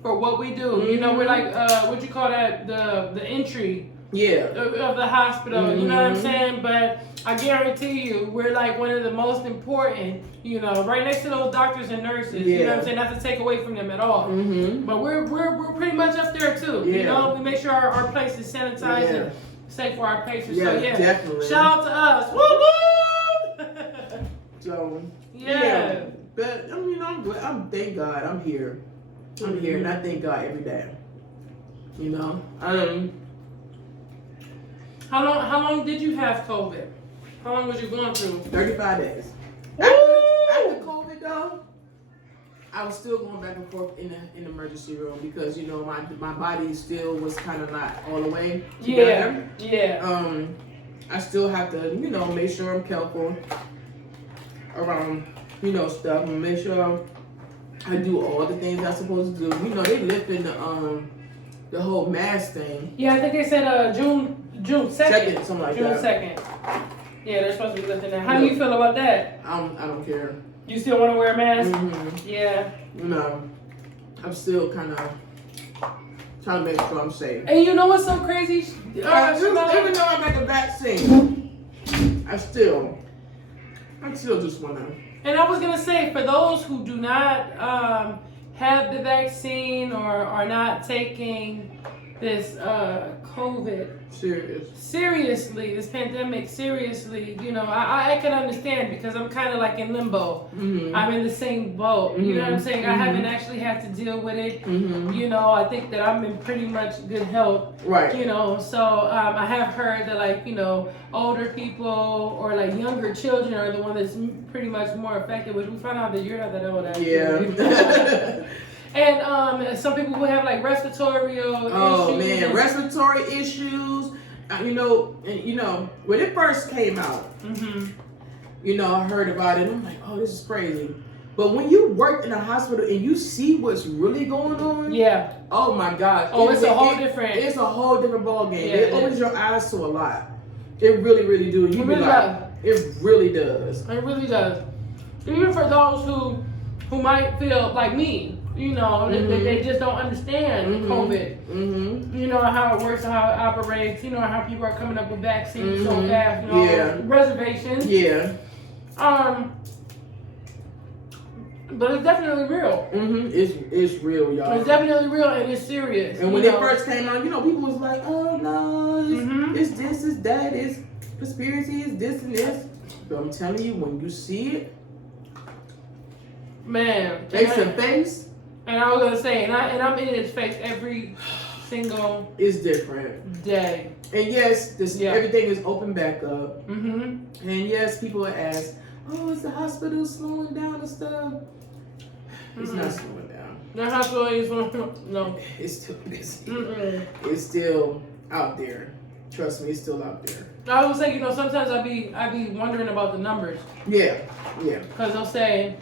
for what we do. You know, we're like what you call that, the entry of the hospital. You know what I'm saying? But I guarantee you, we're like one of the most important, you know, right next to those doctors and nurses. You know what I'm saying? Not to take away from them at all. But we're pretty much up there too. You know, we make sure our place is sanitized and safe for our patients. So definitely. Shout out to us. Woo woo! So yeah. But I mean, I'm thank God I'm here. I'm here, and I thank God every day. You know, How long did you have COVID? How long was you going through? 35 days. After COVID though, I was still going back and forth in the emergency room because you know my body still was kind of not all the way together. I still have to make sure I'm careful around stuff and make sure I do all the things I'm supposed to do. You know, they lifting the whole mask thing. Yeah, I think they said June 2nd. Something like June that. 2nd. Yeah, they're supposed to be lifting that. How do you feel about that? I don't care. You still want to wear a mask? Yeah. No, I'm still kind of trying to make sure I'm safe. And you know what's so crazy? Even though I got the vaccine, I still just want to. And I was gonna say, for those who do not have the vaccine or are not taking this COVID seriously, this pandemic seriously, you know, I can understand because I'm kind of like in limbo. I'm in the same boat. You know what I'm saying? I haven't actually had to deal with it. You know, I think that I'm in pretty much good health. Right. You know, so I have heard that, like, you know, older people or like younger children are the one that's pretty much more affected, which we found out that you're not that old actually. Yeah. And some people who have like respiratory issues. Oh man, respiratory issues. You know, when it first came out, you know, I heard about it. I'm like, oh, this is crazy. But when you work in a hospital and you see what's really going on, oh my gosh, it's a whole different ball game. Yeah, it opens your eyes to a lot. It really, really do. You be like, it really does. It really does. Even for those who might feel like me. You know, they just don't understand COVID. You know, how it works, how it operates, you know, how people are coming up with vaccines so fast, you know, reservations. Yeah. But it's definitely real. It's real, y'all. It's definitely real and it's serious. And when it first came out, you know, people was like, oh no, it's this, it's that, it's conspiracy, it's this and this. But I'm telling you, when you see it, man, face to face. And I was gonna say, and I'm in his face every single. It's different day. And yes, everything is open back up. And yes, people ask, "Oh, is the hospital slowing down and stuff?" It's not slowing down. The hospital is no. It's still busy. It's still out there. Trust me, it's still out there. I was saying, you know, sometimes I be wondering about the numbers. Yeah. Because they'll say.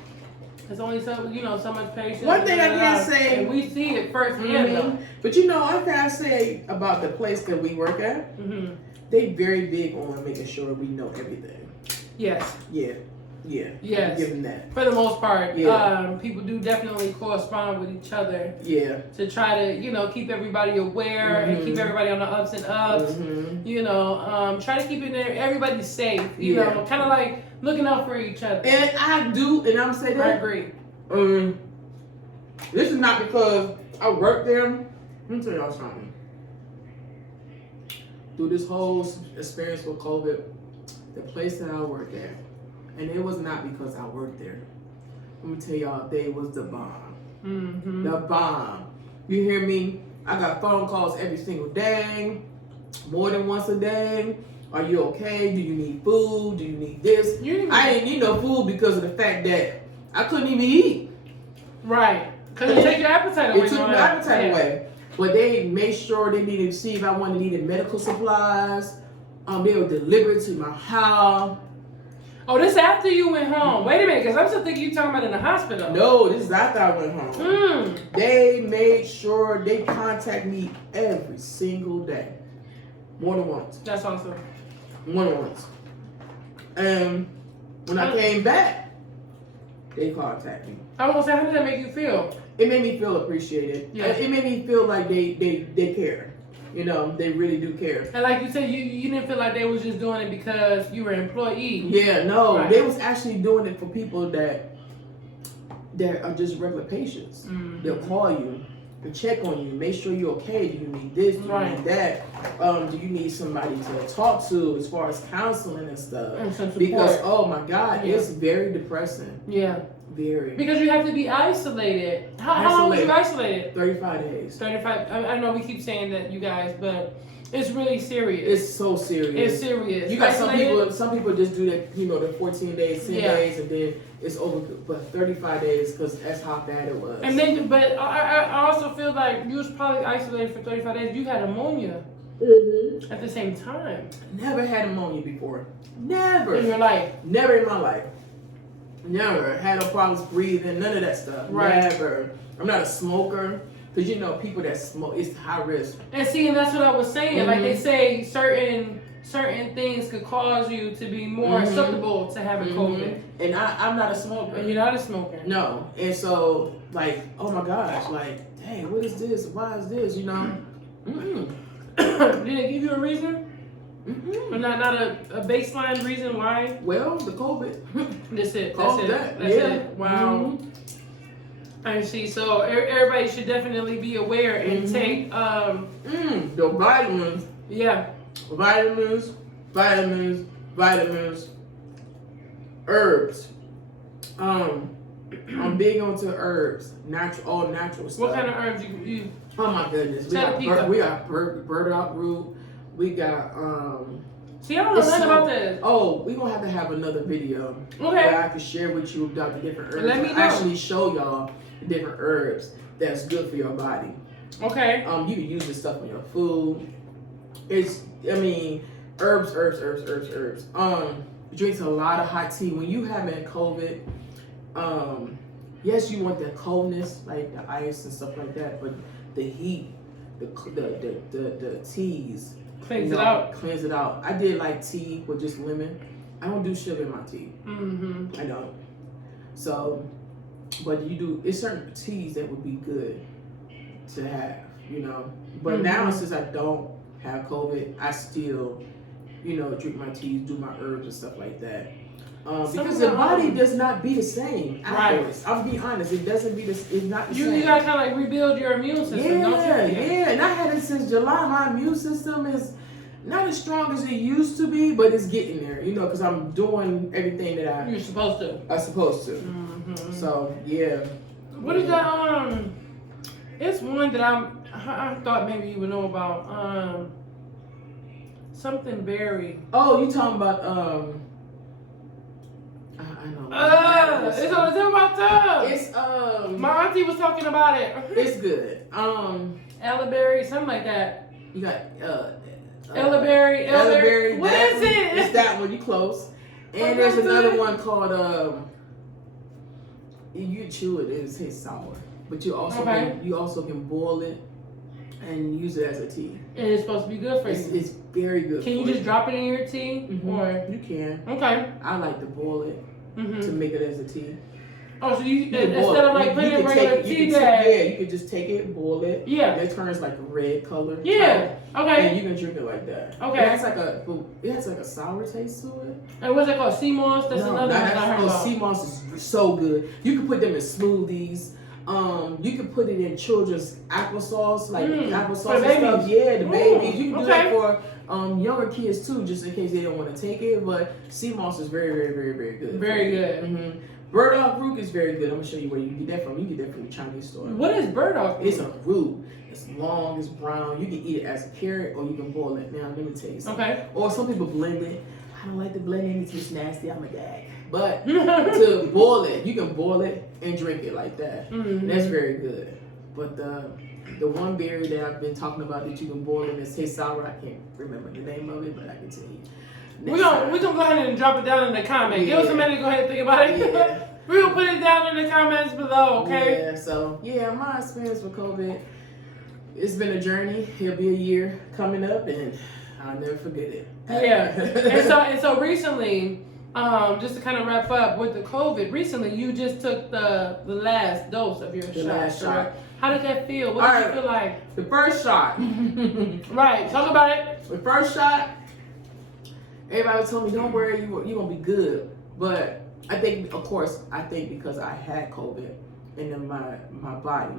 There's only so much patience. One thing I can say, and we see it firsthand. But you know, I can say about the place that we work at, they very big on making sure we know everything. Yes. Yeah. Yes. Give them that. For the most part, people do definitely correspond with each other. Yeah. To try to, you know, keep everybody aware and keep everybody on the ups and ups. You know, try to keep everybody safe. You know, kind of like looking out for each other. And I do, and I'm saying that. I agree. This is not because I work there. Let me tell y'all something. Through this whole experience with COVID, the place that I work at, and it was not because I worked there. Let me tell y'all, they was the bomb. The bomb. You hear me? I got phone calls every single day, more than once a day. Are you okay? Do you need food? Do you need this? I didn't need no food because of the fact that I couldn't even eat. Right. Because it took your appetite away. It took my appetite away. But they made sure they needed to see if I needed medical supplies. They would deliver it to my house. Oh, this after you went home. Wait a minute, because I'm still thinking you're talking about in the hospital. No, this is after I went home. They made sure they contact me every single day. More than once. That's awesome. More than once. And when I came back, they contacted me. I was going to say, how did that make you feel? It made me feel appreciated. Yeah. It made me feel like they care. You know, they really do care. And like you said, you didn't feel like they was just doing it because you were an employee. Yeah, no. Right. They was actually doing it for people that are just regular patients. They'll call you and check on you, make sure you're okay. Do you need this? Do you need that? Do you need somebody to talk to as far as counseling and stuff? And some support. Because, oh my God, it's very depressing. Yeah. Very. Because you have to be isolated. How long was you isolated? 35 days. 35. I know we keep saying that, you guys, but it's really serious. It's so serious. It's serious. You got some people just do that, you know, the 14 days, 10 days, and then it's over. But 35 days, because that's how bad it was. And then, but I also feel like you was probably isolated for 35 days. You had pneumonia at the same time. Never had pneumonia before. Never. In your life? Never in my life. Never had no problems breathing, none of that stuff. Right. Never. I'm not a smoker, because you know people that smoke, it's high risk. And see, and that's what I was saying. Like they say, certain things could cause you to be more susceptible to having COVID. And I'm not a smoker. And you're not a smoker. No. And so, like, oh my gosh, like, dang, what is this? Why is this? You know? Did they give you a reason? Not a baseline reason why? Well, the COVID. That's it. That's it. Wow. I see. So everybody should definitely be aware and take the vitamins. Yeah. Vitamins, herbs. I'm big onto herbs, all natural stuff. What kind of herbs you? Oh my goodness, we got burdock root. We got See, I don't know nothing about this. Oh, we're gonna have another video where I can share with you about the different herbs. Let me know. Actually show y'all the different herbs that's good for your body. Okay. You can use this stuff on your food. Herbs. Drinks a lot of hot tea. When you having COVID, yes, you want the coldness, like the ice and stuff like that, but the heat, the teas cleanse it out. Cleanse it out. I did like tea with just lemon. I don't do sugar in my tea. I don't. So, but you do. It's certain teas that would be good to have, But now since I don't have COVID, I still, drink my teas, do my herbs and stuff like that. Because the body does not be the same afterwards. I'll be honest, it doesn't be it's not the same. You gotta kind of like rebuild your immune system, don't you? Yeah, and I had it since July. My immune system is not as strong as it used to be, but it's getting there, because I'm doing everything that you're supposed to. I'm supposed to. So, yeah. What is that, it's one that I thought maybe you would know about, something berry. Oh, you talking about, I know. It's on the tip of my tongue. It's my auntie was talking about it. It's good. Elderberry, something like that. You got elderberry. What is it? It's that one. You close. And there's another one called you chew it. It tastes sour, but you also can boil it and use it as a tea. And it's supposed to be good for you. It's very good. Can you just drop it in your tea, or you can? Okay. I like to boil it to make it as a tea. Oh, so you instead of like putting it in regular tea bag. Yeah, you could just take it, boil it. Yeah. And it turns like a red color. Yeah. Okay. And you can drink it like that. Okay. It has like a sour taste to it. And what's it called? Sea moss? That's another one I heard about. Sea moss is so good. You can put them in smoothies. You can put it in children's applesauce, like applesauce and stuff. Yeah, the babies. You can do that for younger kids too, just in case they don't want to take it. But sea moss is very, very, very, very good. Very good. Burdock root is very good. I'm gonna show you where you can get that from. You can get that from the Chinese store. What is burdock root? It's a root. It's long, it's brown. You can eat it as a carrot or you can boil it. Now, let me tell you something. Okay. Or some people blend it. I don't like the blending. It tastes nasty. I'm a gag. But to boil it, you can boil it and drink it like that. That's very good. But the one berry that I've been talking about that you can boil and it tastes sour, I can't remember the name of it, but I can tell you. We're gonna go ahead and drop it down in the comments. Give us a minute to go ahead and think about it. Yeah. We're gonna put it down in the comments below, okay? Yeah, so my experience with COVID, it's been a journey. It'll be a year coming up and I'll never forget it. Yeah. and so recently, just to kind of wrap up with the COVID, recently you just took the last dose of your shot. How did that feel? What did you feel like? The first shot. Right, talk about it. The first shot, everybody told me, don't worry, you're going to be good. But I think because I had COVID and in my body,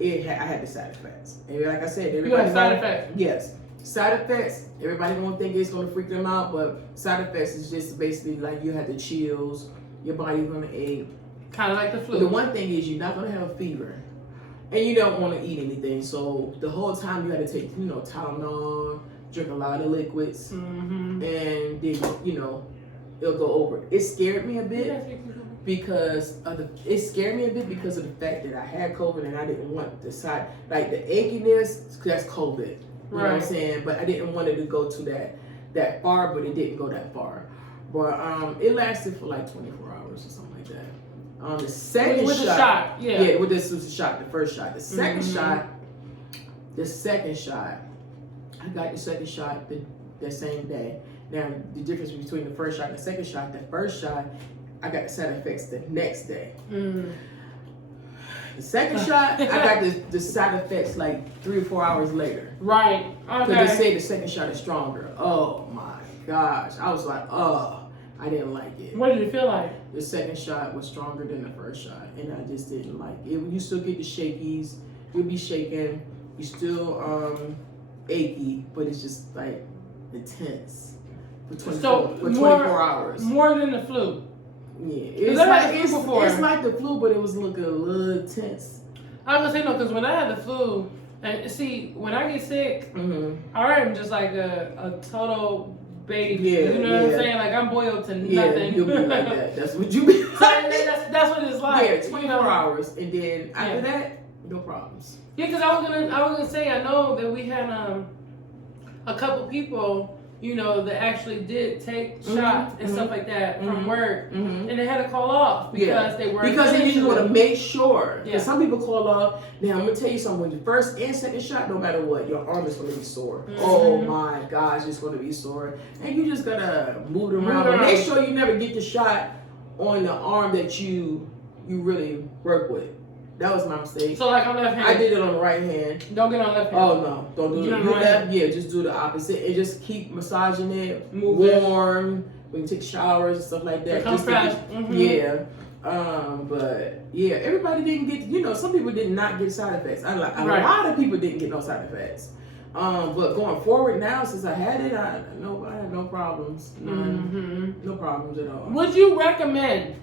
I had the side effects. And like I said, everybody. You had side effects? Yes. Side effects, everybody gonna think it's gonna freak them out, but side effects is just basically like you had the chills, your body's gonna ache. Kind of like the flu. But the one thing is you're not gonna have a fever. And you don't want to eat anything. So the whole time you had to take, Tylenol, drink a lot of liquids, and then, it'll go over. It scared me a bit because of the fact that I had COVID and I didn't want the achiness, that's COVID. You know what I'm saying? But I didn't want it to go to that far, but it didn't go that far. But it lasted for like 24 hours or something like that. The second with shot. The shot, yeah. With this was the shot, the first shot. The second shot, I got the second shot that same day. Now, the difference between the first shot and the second shot, the first shot, I got the side effects the next day. The second shot, I got the side effects like 3 or 4 hours later. Right. Okay. Because they say the second shot is stronger. Oh my gosh. I was like, I didn't like it. What did it feel like? The second shot was stronger than the first shot, and I just didn't like it. You still get the shakies, you'll be shaking, you still achy, but it's just like intense for 24 hours. More than the flu. Yeah, it's like the flu, but it was looking a little tense. I was gonna say no, because when I had the flu, and see, when I get sick, I am just like a total baby. Yeah, you know what I'm saying? Like I'm boiled to nothing. Yeah, you'll be like that. That's what you be. So that's what it's like. Yeah, 24 hours, and then after that, no problems. Yeah, because I was gonna say, I know that we had a couple people, you know, that actually did take shots and stuff like that from work, and they had to call off because they were they usually want to make sure. Because some people call off. Now I'm gonna tell you something. With the first and second shot, no matter what, your arm is gonna be sore. Oh my gosh, it's gonna be sore, and you just gotta move it around. But make sure you never get the shot on the arm that you really work with. That was my mistake. So like on left hand. I did it on the right hand. Don't get on left hand. Oh no, don't do it. Left, yeah, just do the opposite and just keep massaging it, warm. We can take showers and stuff like that. Just fresh. Yeah. But yeah, everybody didn't get. You know, some people did not get side effects. A lot of people didn't get no side effects. But going forward now, since I had it, I had no problems. No problems at all. Would you recommend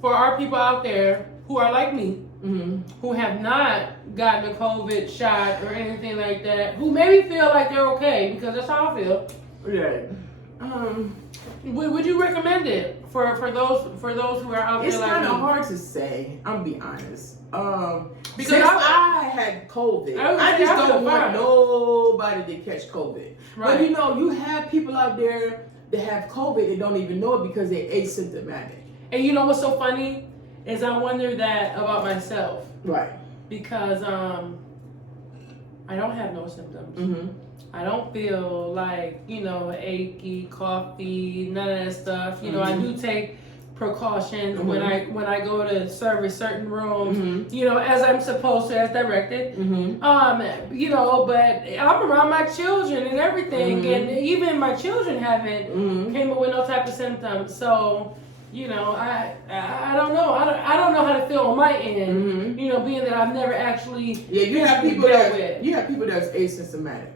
for our people out there who are like me, who have not gotten a COVID shot or anything like that, who maybe feel like they're okay, because that's how I feel. Yeah. Would you recommend it for those who are out there? It's like kind of me? hard to say. I'm gonna be honest. Because since I had COVID, I just don't want nobody to catch COVID. Right. But you know, you have people out there that have COVID and don't even know it because they're asymptomatic. And you know what's so funny is I wonder that about myself. Right. Because I don't have no symptoms. I don't feel like, you know, achy, coughy, none of that stuff. You know, I do take precautions when I go to service certain rooms, you know, as I'm supposed to, as directed. You know, but I'm around my children and everything, and even my children haven't came up with no type of symptoms. So, you know, I don't know. I don't know how to feel on my end. You know, being that I've never actually you have people that's asymptomatic.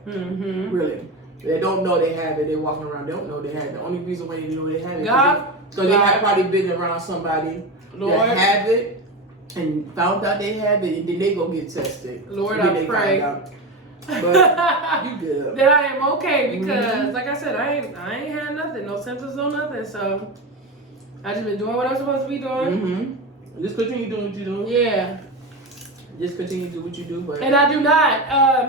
Really, they don't know they have it. They're walking around. They don't know they have it. The only reason why they know they have it because they have probably been around somebody that have it and found out they have it, and then they go get tested. Lord, I pray. But you good. That I am okay because, like I said, I ain't had nothing, no symptoms, no nothing. So I just been doing what I'm supposed to be doing. Just continue doing what you're doing. Yeah. Just continue to do what you do. But and I do not,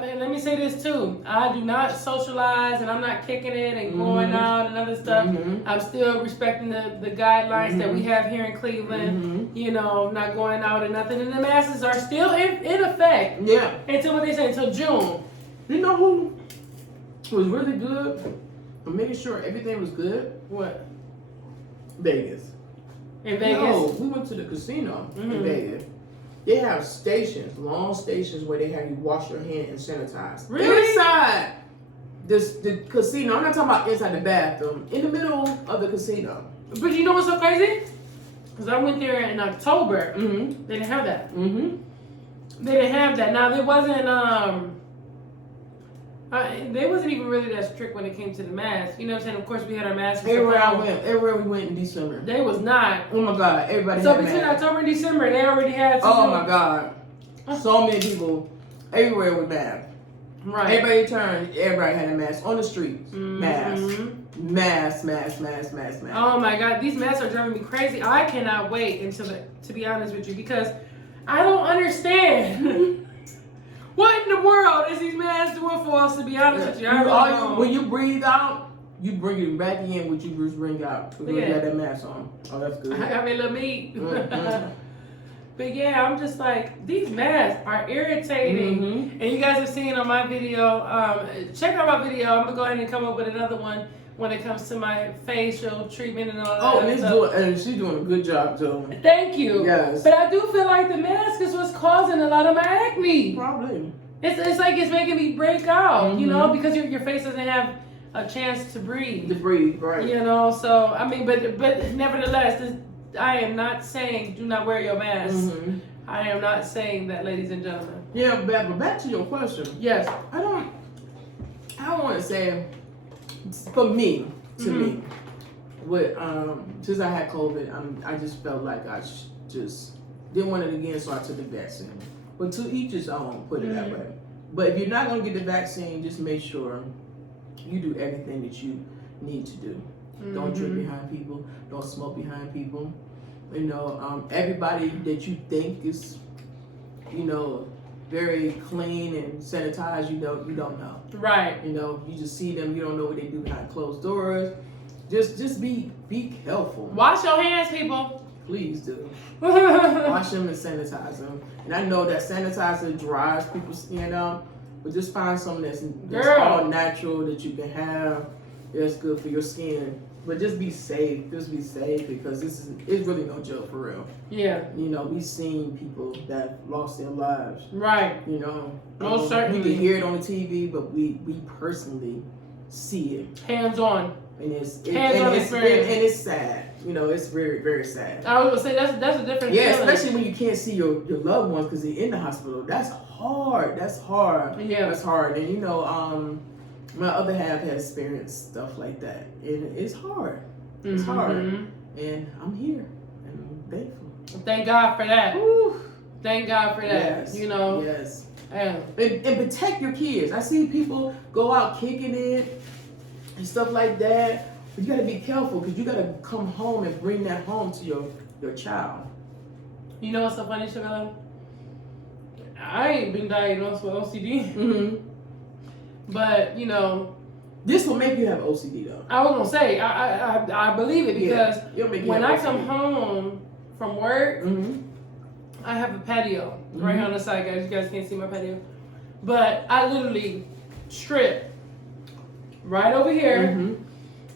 and let me say this too, I do not socialize, and I'm not kicking it and going out and other stuff. I'm still respecting the guidelines that we have here in Cleveland. You know, not going out and nothing. And the masks are still in effect. Yeah. Until what they say, until June. You know who was really good for making sure everything was good? What? Vegas. In Vegas? No, we went to the casino in Vegas. They have stations, long stations where they have you wash your hand and sanitize. Really? Inside the casino. I'm not talking about inside the bathroom. In the middle of the casino. But you know what's so crazy? Because I went there in October. They didn't have that. They didn't have that. Now, there wasn't... they wasn't even really that strict when it came to the mask. You know what I'm saying? Of course, we had our masks. Everywhere we went in December. They was not. Oh my God, everybody so had between masks. October and December, they already had Oh my God. So many people everywhere with masks. Right. Everybody had a mask on the streets. Mask. Oh my God, these masks are driving me crazy. I cannot wait to be honest with you, because I don't understand. What in the world is these masks doing for us, to be honest with you? When you breathe out, you bring it back in what you just bring out. Because you got that mask on. Oh, that's good. I got me a little meat. But yeah, I'm just like, these masks are irritating. And you guys have seen on my video, check out my video. I'm going to go ahead and come up with another one when it comes to my facial treatment and all that stuff. And she's doing a good job too. Thank you. Yes. But I do feel like the mask is what's causing a lot of my acne. Probably. It's like it's making me break out, you know, because your face doesn't have a chance to breathe. To breathe, right. You know, so, I mean, but nevertheless, I am not saying do not wear your mask. Mm-hmm. I am not saying that, ladies and gentlemen. Yeah, but back to your question. Yes. I don't want to say, for me, to me, with since I had COVID, I just felt like I just didn't want it again, so I took the vaccine. But to each his own, put it that way. But if you're not gonna get the vaccine, just make sure you do everything that you need to do. Don't drink behind people. Don't smoke behind people. You know, everybody that you think is, you know, very clean and sanitized, you don't know. Right. You know, you just see them. You don't know what they do behind closed doors. Just be careful. Wash your hands, people. Please do. Wash them and sanitize them. And I know that sanitizer dries people's skin out, but just find something that's all natural that you can have. That's good for your skin. But just be safe. Just be safe, because it's really no joke, for real. Yeah. You know, we've seen people that lost their lives. Right. You know. Most certainly. We can hear it on the TV, but we personally see it. Hands on. And it's sad. You know, it's very, very sad. I was gonna say that's a different feeling. Especially when you can't see your loved ones because they're in the hospital. That's hard. Yeah. That's hard. And you know, my other half has experienced stuff like that, and it's hard. It's hard. And I'm here, and I'm thankful. Thank God for that. Whew. Thank God for that. Yes. You know. Yes. Yeah. And protect your kids. I see people go out kicking it and stuff like that. But you gotta be careful, because you gotta come home and bring that home to your child. You know what's so funny, Chevellia? I ain't been diagnosed with OCD. But, you know, this will make you have OCD though. I was gonna say, I believe it, because when I come home from work, I have a patio right on the side, guys. You guys can't see my patio. But I literally strip right over here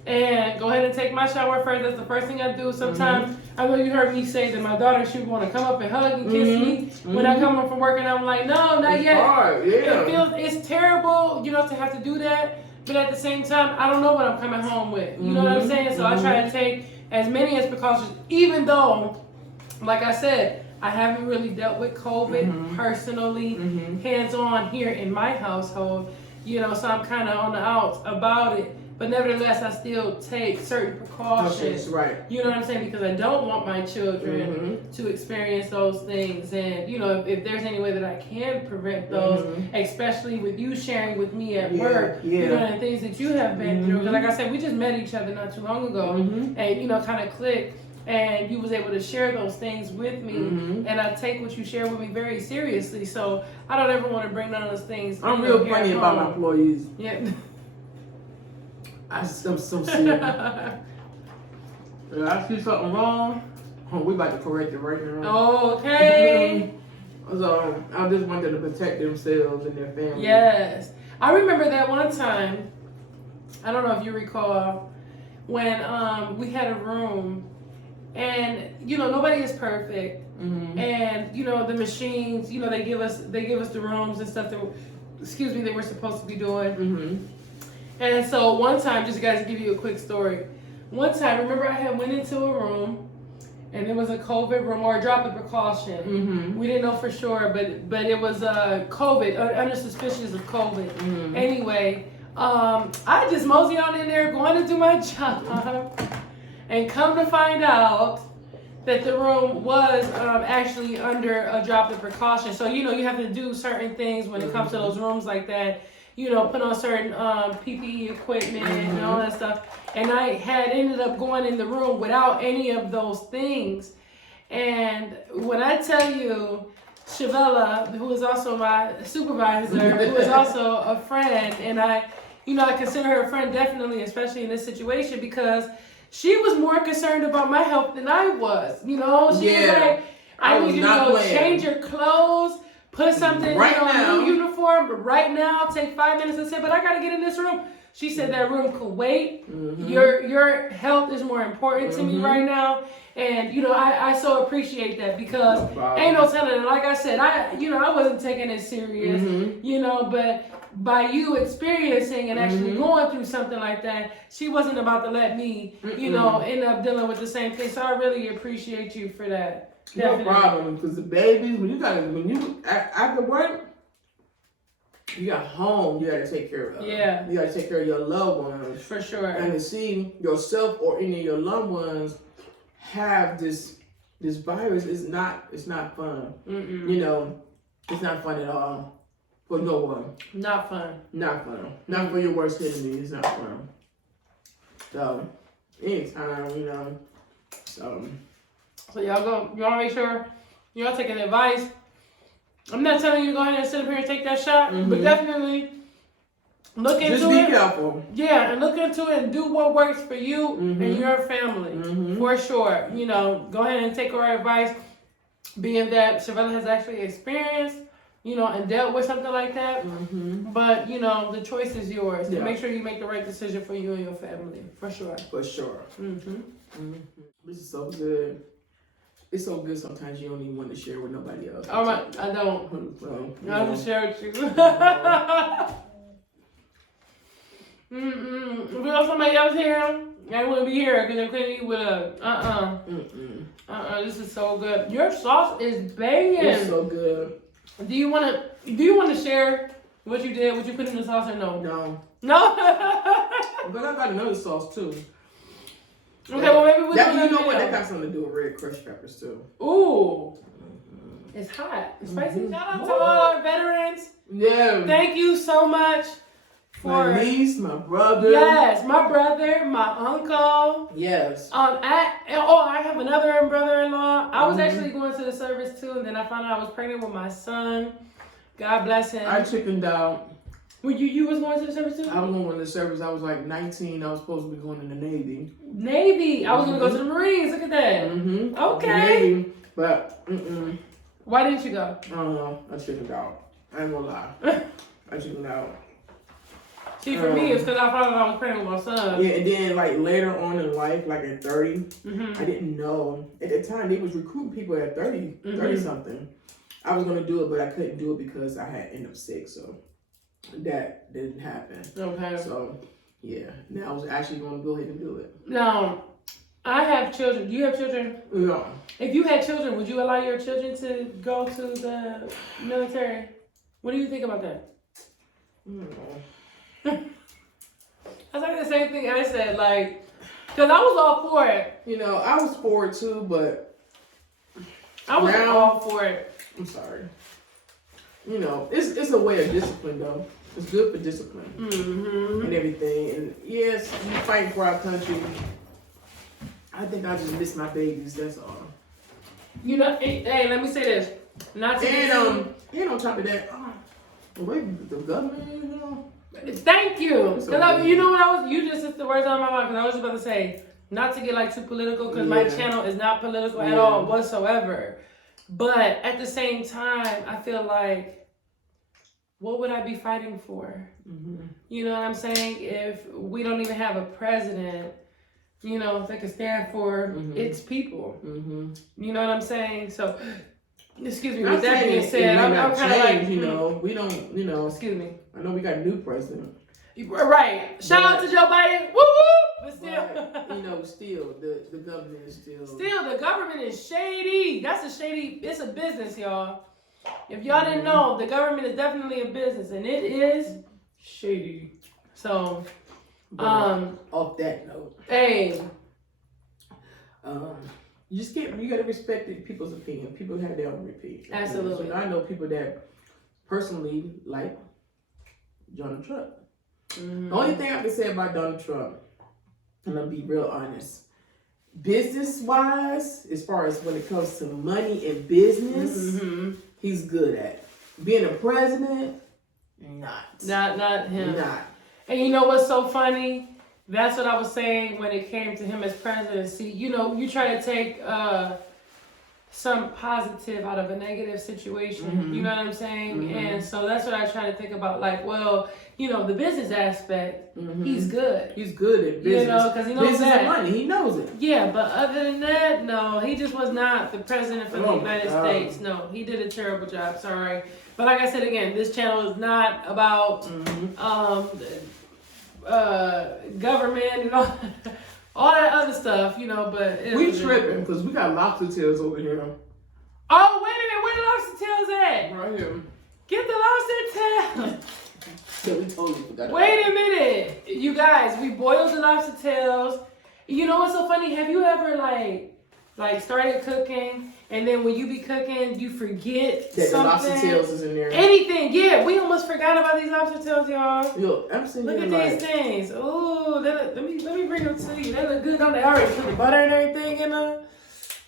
and go ahead and take my shower first. That's the first thing I do. Sometimes, I know you heard me say that my daughter, she would want to come up and hug and kiss me when I come home from work, and I'm like, no, not yet. Hard, yeah. It's terrible, you know, to have to do that. But at the same time, I don't know what I'm coming home with. You know what I'm saying? So I try to take as many as precautions, even though, like I said, I haven't really dealt with COVID personally, hands-on here in my household. You know, so I'm kind of on the outs about it. But nevertheless, I still take certain precautions. Right. You know what I'm saying? Because I don't want my children to experience those things. And, you know, if there's any way that I can prevent those, especially with you sharing with me at work, you know, and things that you have been through. Because like I said, we just met each other not too long ago and, you know, kind of clicked. And you was able to share those things with me. And I take what you share with me very seriously. So I don't ever want to bring none of those things. I'm real funny about my employees. Yeah. I'm so serious. If I see something wrong, we about to correct it right now. Okay. So I just want them to protect themselves and their family. Yes. I remember that one time, I don't know if you recall, when we had a room, and you know, nobody is perfect. And you know, the machines, you know, they give us the rooms and stuff that they were supposed to be doing. And so one time, just guys, to give you a quick story. One time, remember I had went into a room, and it was a COVID room, or a droplet precaution. We didn't know for sure, but it was COVID, under suspicions of COVID. Anyway, I just mosey on in there, going to do my job, and come to find out that the room was actually under a droplet precaution. So, you know, you have to do certain things when it comes to those rooms like that. You know, put on certain PPE equipment and all that stuff. And I had ended up going in the room without any of those things. And when I tell you, Chevellia, who is also my supervisor, who is also a friend, and I consider her a friend definitely, especially in this situation, because she was more concerned about my health than I was. You know, she was like, I need you to go change your clothes. Put something, right in now. A new uniform, but right now, take 5 minutes and say, but I got to get in this room. She said that room could wait. Mm-hmm. Your health is more important to me right now. And, I so appreciate that because ain't no telling it. Like I said, I wasn't taking it serious, but by you experiencing and actually going through something like that, she wasn't about to let me, end up dealing with the same thing. So I really appreciate you for that. Definitely. No problem, because the babies, when you after work, you got home, you gotta take care of. Yeah. You gotta take care of your loved ones. For sure. And to see yourself or any of your loved ones have this virus is not fun. It's not fun at all for no one. Not fun. Not fun. Not for your worst enemy. It's not fun. So anytime, So y'all make sure y'all taking advice. I'm not telling you to go ahead and sit up here and take that shot, but definitely look into it. Just be careful. Yeah, and look into it and do what works for you and your family, for sure. Go ahead and take our advice, being that Chevellia has actually experienced, and dealt with something like that. But, the choice is yours. Yeah. And make sure you make the right decision for you and your family, for sure. For sure. This is so good. It's so good sometimes you don't even want to share with nobody else. All right, I don't. I'll just share with you. If we have somebody else here, I wouldn't be here because I couldn't eat with us. This is so good. Your sauce is banging. It's so good. Do you want to share what you did, what you put in the sauce, or no? No. No? But I got another sauce too. Okay, well maybe we'll that, you know what? That got something to do with red crushed peppers too. Ooh. It's hot. It's spicy. Shout out to all our veterans. Yeah. Thank you so much for my niece, my brother. Yes, my brother, my uncle. Yes. I have another brother-in-law. I was actually going to the service too, and then I found out I was pregnant with my son. God bless him. I chickened out. You was going to the service too? I was going to the service. I was like 19. I was supposed to be going in the Navy. Navy. I was going to go to the Marines. Look at that. Okay. Navy, but Why didn't you go? I don't know. I chickened out. I ain't gonna lie. I chickened out. See, for me, it's because I found out I was pregnant with my son. Yeah, and then like later on in life, like at 30, I didn't know. At the time, they was recruiting people at 30 something. I was gonna do it, but I couldn't do it because I had ended up sick. So that didn't happen. Okay. So yeah, now I was actually gonna go ahead and do it. Now, I have children. Do you have children? No. If you had children, would you allow your children to go to the military? What do you think about that? That's like the same thing I said, because I was all for it. I was for it too, but I was all for it. I'm sorry. It's a way of discipline though. It's good for discipline and everything. And yes, we fighting for our country. I think I just miss my babies. That's all. Hey, let me say this. And on top of that, the government, Thank you. Because you know what you just said the words out of my mouth. Because I was just about to say, not to get too political, because my channel is not political at all whatsoever. But at the same time, I feel like, what would I be fighting for? You know what I'm saying? If we don't even have a president, that can stand for its people. You know what I'm saying? So, excuse me. With that being said, I'm kind of we don't, excuse me. I know we got a new president. Right. Shout out to Joe Biden. Woo woo. But still, still the government is still. Still, the government is shady. That's a shady. It's a business, y'all. If y'all didn't know, the government is definitely a business, and it is shady. So, off that note, hey, you gotta respect people's opinion. People have their own opinion. Absolutely. I know people that personally like Donald Trump. The only thing I can say about Donald Trump, and I'll be real honest, business-wise, as far as when it comes to money and business, he's good at it. Being a president, not him. Not. And you know what's so funny? That's what I was saying when it came to him as presidency. You try to take some positive out of a negative situation. You know what I'm saying? And so that's what I try to think about. Like, well, you know, the business aspect, he's good. He's good at business. You know, because he knows business that. and money. He knows it. Yeah, but other than that, no, he just was not the president for the United States. No, he did a terrible job. Sorry. But like I said again, this channel is not about government and all that other stuff, you know, but... We tripping because we got lobster tails over here. Oh, wait a minute. Where the lobster tails at? Right here. Get the lobster tails. Yeah, we totally forgot. Wait a minute. You guys, we boiled the lobster tails. You know what's so funny? Have you ever, like started cooking, and then when you be cooking, you forget that something? the lobster tails is in there. Anything, yeah. We almost forgot about these lobster tails, y'all. Yo, I'm sitting Look here at like, these things. Ooh, let me bring them to you. They look good, don't they? I already put the butter and everything in them.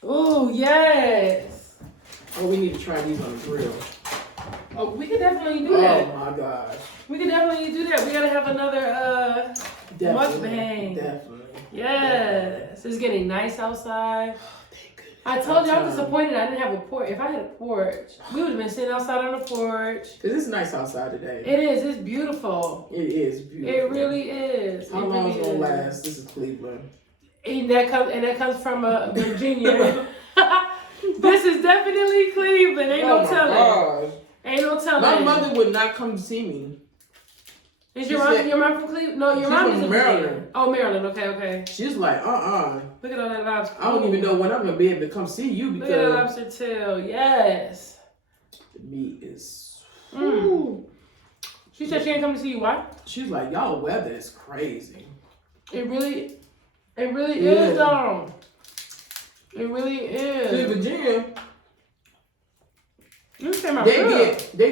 Ooh, yes. oh, we need to try these on the grill. Oh, we could definitely do that. Oh my gosh. We could definitely do that. We gotta have another mukbang. Definitely. Yes. It's getting nice outside. Thank goodness. I told you I was disappointed I didn't have a porch. If I had a porch, we would have been sitting outside on the porch. Cause it's nice outside today. It is. It's beautiful. It is beautiful. It really is. How long is it gonna last? This is Cleveland. And that comes from Virginia. This is definitely Cleveland. Ain't no telling. Gosh. Ain't no telling. My mother would not come to see me. Is your mom from Cleveland? No, your mom is from Maryland. Oh, Maryland. Okay. She's like, Look at all that lobster. I don't even know when I'm gonna be able to come see you because look at that lobster tail. Yes. the meat is. She said she ain't come to see you. Why? She's like, y'all weather is crazy. It really is, though. It really is. See, Virginia, You came out they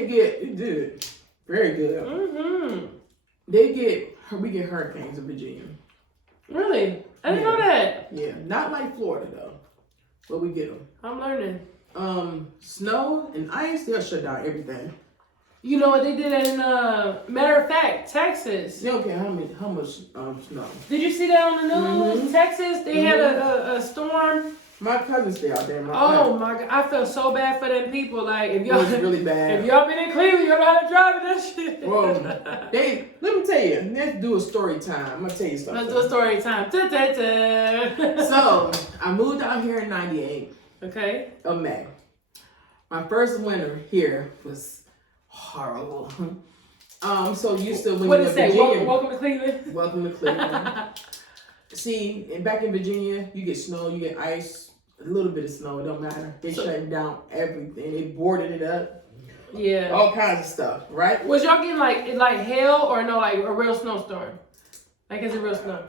get it did very good. We get hurricanes in Virginia. Really? I didn't know that. Yeah, not like Florida though, but we get them. I'm learning. Snow and ice, they'll shut down everything. You know what they did in matter of fact, Texas. They don't care how much snow. Did you see that on the news? Texas, they had a storm. My cousins stay out there. My God, I feel so bad for them people. Like if y'all, it was really bad. If y'all been in Cleveland, you know how to drive in that shit. Well, let me tell you. Let's do a story time. I'm gonna tell you something. Let's do a story time. So I moved out here in '98. Okay. Of May. My first winter here was horrible. So used to when what you did it say? Welcome to Cleveland. Welcome to Cleveland. See, and back in Virginia, you get snow, you get ice, a little bit of snow, it don't matter. They shut down everything. They boarded it up. Yeah. All kinds of stuff, right? Was y'all getting like hail or no, like a real snowstorm? Like is it real snow?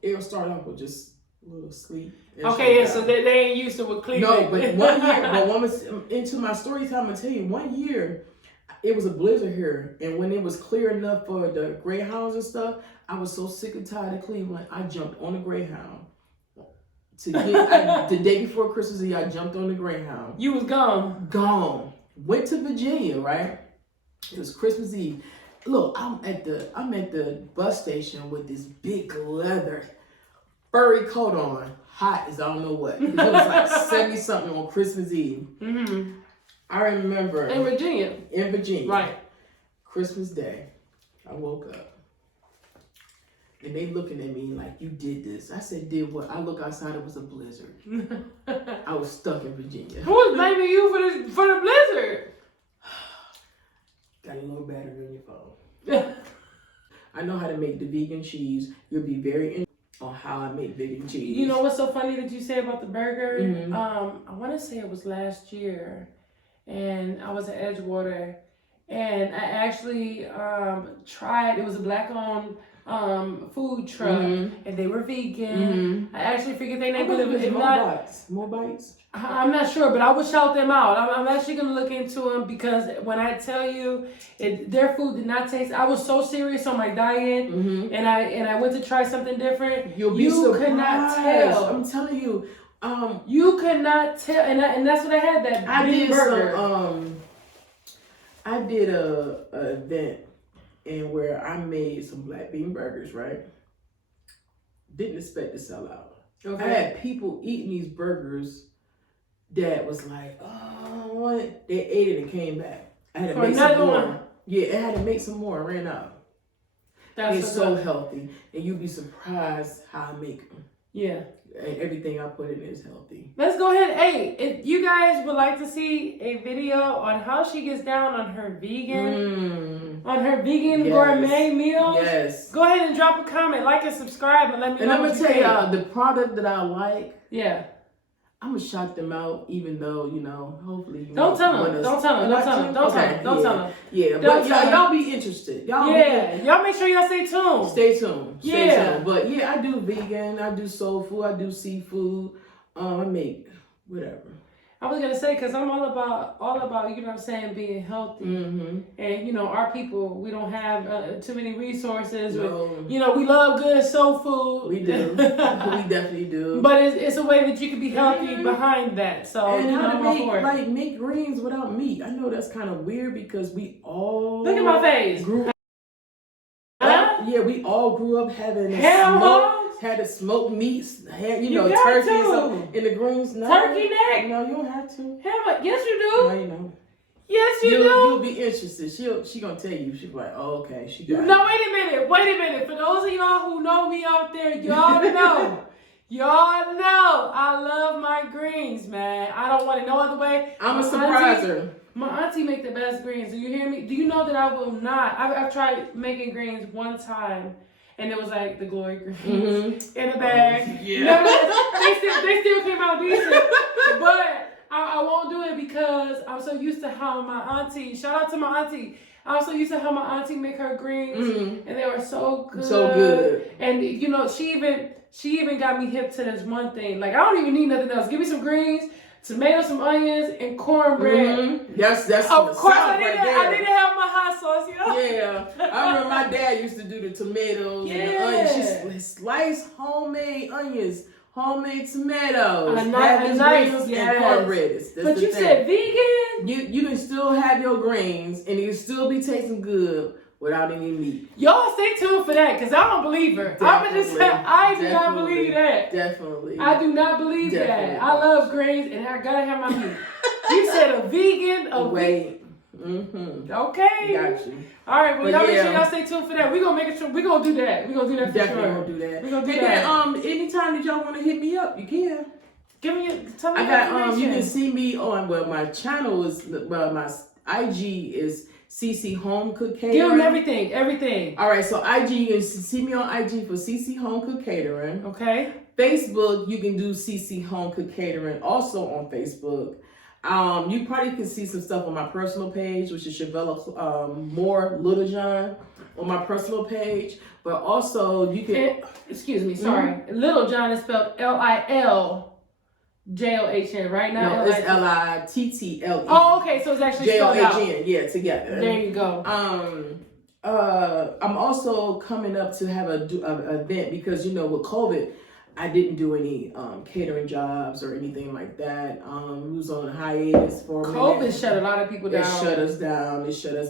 It'll start off with just a little sleet. Okay, yeah, so they ain't used to with Cleveland. No, but one year, into my story time, I'm gonna tell you, one year, it was a blizzard here, and when it was clear enough for the Greyhounds and stuff, I was so sick and tired of Cleveland, I jumped on the Greyhound. The day before Christmas Eve, I jumped on the Greyhound. You was gone. Gone. Went to Virginia, right? It was Christmas Eve. Look, I'm at the bus station with this big leather furry coat on, hot as I don't know what. It was like 70 something on Christmas Eve. I remember in Virginia. Right. Christmas Day, I woke up. And they looking at me like, you did this. I said, did what? I look outside, it was a blizzard. I was stuck in Virginia. Who was blaming you for the blizzard? Got a little battery on your phone. I know how to make the vegan cheese. You'll be very interested on how I make vegan cheese. You know what's so funny that you say about the burger? I want to say it was last year. And I was at Edgewater. And I actually tried, it was a black-owned food truck, and they were vegan. I actually forget their name, but if not, more bites. I'm not sure, but I would shout them out. I'm actually gonna look into them because when I tell you, their food did not taste. I was so serious on my diet, and I went to try something different. You'll be surprised. Could not tell. I'm telling you, you could not tell, and that's what I had. That big burger. I did a event and where I made some black bean burgers, right? Didn't expect to sell out. Okay. I had people eating these burgers that was like, oh, what? They ate it and came back. I had to For make some another more. one. Yeah, I had to make some more. I ran out. It's so healthy, and you'd be surprised how I make them. Yeah. And everything I put in is healthy. Let's go ahead. Hey, if you guys would like to see a video on how she gets down on her vegan, gourmet meals, yes, go ahead and drop a comment, like and subscribe, and let me know. And I'm what gonna you tell think. y'all the product that I like. Yeah. I'm gonna shout them out, even though hopefully you don't tell them. Don't tell them. Don't tell them. Don't tell them. Don't tell them. Yeah, but y'all be interested. Y'all make sure y'all stay tuned. Stay tuned. Stay tuned. But yeah, I do vegan. I do soul food. I do seafood. I make whatever. I was gonna say, because I'm all about you know what I'm saying, being healthy. Mm-hmm. And our people, we don't have too many resources. No. We love good soul food. We do. We definitely do. But it's a way that you can be healthy behind that. So and how to make greens without meat. I know that's kind of weird because we all look at my face. We all grew up having had to smoke meats, turkeys in the greens. No, turkey neck? No, you don't have to. Yes, you do. No, you don't. Yes, you do. You'll be interested. She gonna tell you. She's like, oh, okay, she got No, wait a minute. For those of y'all who know me out there, y'all know. Y'all know I love my greens, man. I don't want it no other way. I'm a surpriser. My auntie make the best greens. Do you hear me? Do you know that I will not? I've tried making greens one time. And it was like the glory greens in a bag. Yeah. They still came out decent. But I won't do it because I'm so used to how my auntie, shout out to my auntie. I'm so used to how my auntie make her greens. And they were so good. So good. And she even got me hip to this one thing. Like, I don't even need nothing else. Give me some greens, tomatoes, some onions, and cornbread. That's of course I right didn't have my hot sauce, Yeah, I remember my dad used to do the tomatoes and the onions. She sliced homemade onions, homemade tomatoes, and cornbread. But you said vegan. You can still have your greens and it can still be tasting good without any meat. Y'all stay tuned for that, because I don't believe her. I do not believe that. Definitely. I do not believe that. I love greens and I gotta have my meat. You said a vegan, Okay. Got you. All right, well, y'all make sure y'all stay tuned for that. We're gonna make it sure. We're gonna do that. We're gonna do that for Definitely sure. gonna do that. We're gonna do that. that. Anytime that y'all wanna hit me up, you can. Tell me I got you can see me on my channel is my IG is CC Home Cook Catering. Give them everything. All right, so IG, you can see me on IG for CC Home Cook Catering. Okay. Facebook, you can do CC Home Cook Catering also on Facebook. You probably can see some stuff on my personal page, which is Chevellia More Little John on my personal page. But also you can excuse me, sorry. Little John is spelled LILJOHN, right now? No, it's LITTLE. Oh, okay, so it's actually spelled out. JOHN, yeah, together. There you go. I'm also coming up to have an event because with COVID, I didn't do any catering jobs or anything like that. We was on hiatus for a minute. COVID shut a lot of people down. It shut us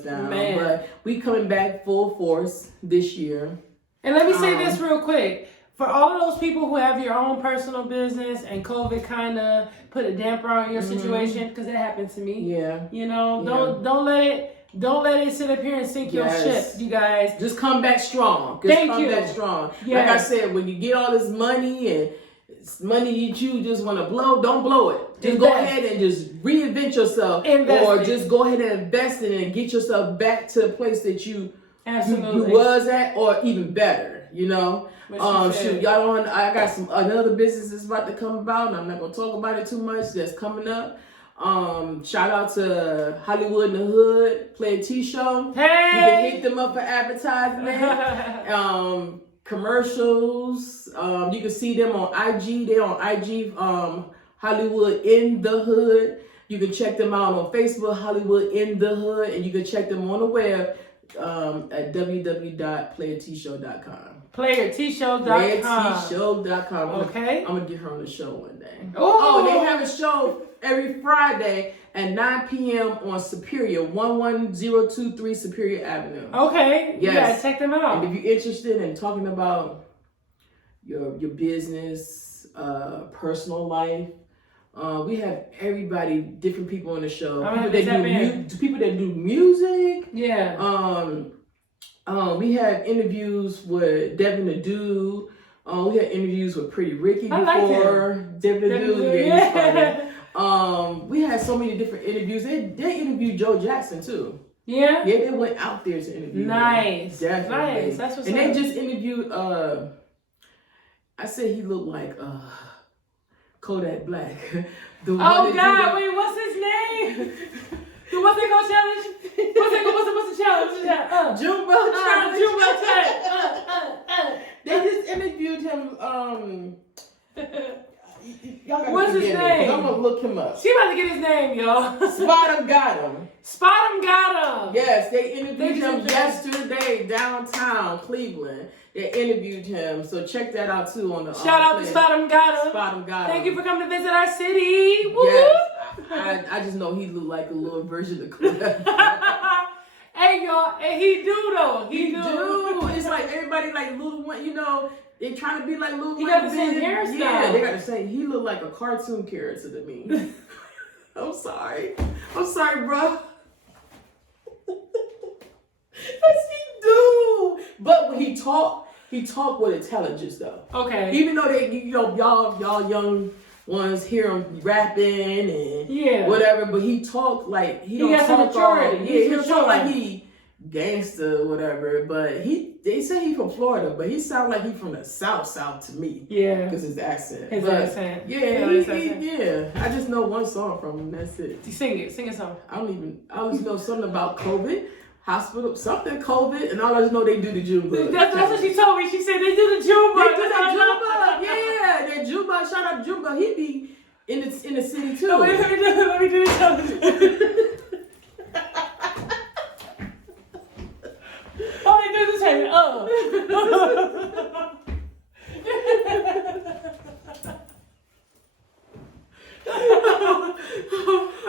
down. Man. But we coming back full force this year. And let me say this real quick. For all of those people who have your own personal business and COVID kind of put a damper on your situation, because that happened to me. Yeah. Don't let it sit up here and sink your ship, you guys. Just come back strong. Thank you. Back strong. Yes. Like I said, when you get all this money and it's money that you just want to blow, don't blow it. Just go ahead and just reinvent yourself. Or just go ahead and invest in it and get yourself back to the place that you was at, or even better, shoot, y'all don't. I got another business that's about to come about, and I'm not gonna talk about it too much. That's coming up. Shout out to Hollywood in the Hood, Play a T-Show. Hey! You can hit them up for advertisement. Commercials. You can see them on IG. They're on IG, Hollywood in the Hood. You can check them out on Facebook, Hollywood in the Hood, and you can check them on the web at www.playertshow.com. Playertshow.com. Okay. I'm gonna get her on the show one day. Oh, they have a show every Friday at 9 p.m. on Superior, 11023 Superior Avenue. Okay. Yes. You gotta check them out. And if you're interested in talking about your business, personal life, We have everybody, different people on the show. People that do music. Yeah. We have interviews with Devin the Dude. We had interviews with Pretty Ricky before. Like Devin the Dude. We had so many different interviews. They interviewed Joe Jackson too. Yeah? Yeah, they went out there to interview Nice. him. Definitely. Nice. That's what's and up. they just interviewed, I said he looked like Kodak Black. Oh God, wait, what's his name? What's it called challenge? What's the challenge? Jumbo challenge. Jumbo challenge. They just interviewed him, what's his name? I'm gonna look him up. She about to get his name, y'all. Spot him got him. Spot him got him. Yes, they interviewed him yesterday downtown Cleveland. They interviewed him, so check that out too on the shout out to Spot him got him. Spot him got him. Thank you for coming to visit our city. Woo! Yes, I just know he looked like a little version of Kodak. Hey y'all, and he do though. He do. It's like everybody like little one, you know. They trying to be like little. He got the same hairstyle. Yeah, they got the same. He looked like a cartoon character to me. I'm sorry, bro. Yes, he do. But when he talk with intelligence though. Okay. Even though y'all young ones hear him rapping and whatever, but he talk like he don't talk maturity. He don't talk like he gangster or whatever. But they say he from Florida, but he sound like he from the South to me. Yeah. Because his accent. Accent. Yeah, yeah. I just know one song from him. That's it. Sing a song. I just know something about COVID. Hospital, something COVID, and all I just know they do the Jumbo. That's what she told me. She said they do the Jumbo. They do the Jumbo. Yeah, that Jumbo. Shout out Jumbo. He be in the city too. Oh, wait, let me do this. Oh, they do this hand.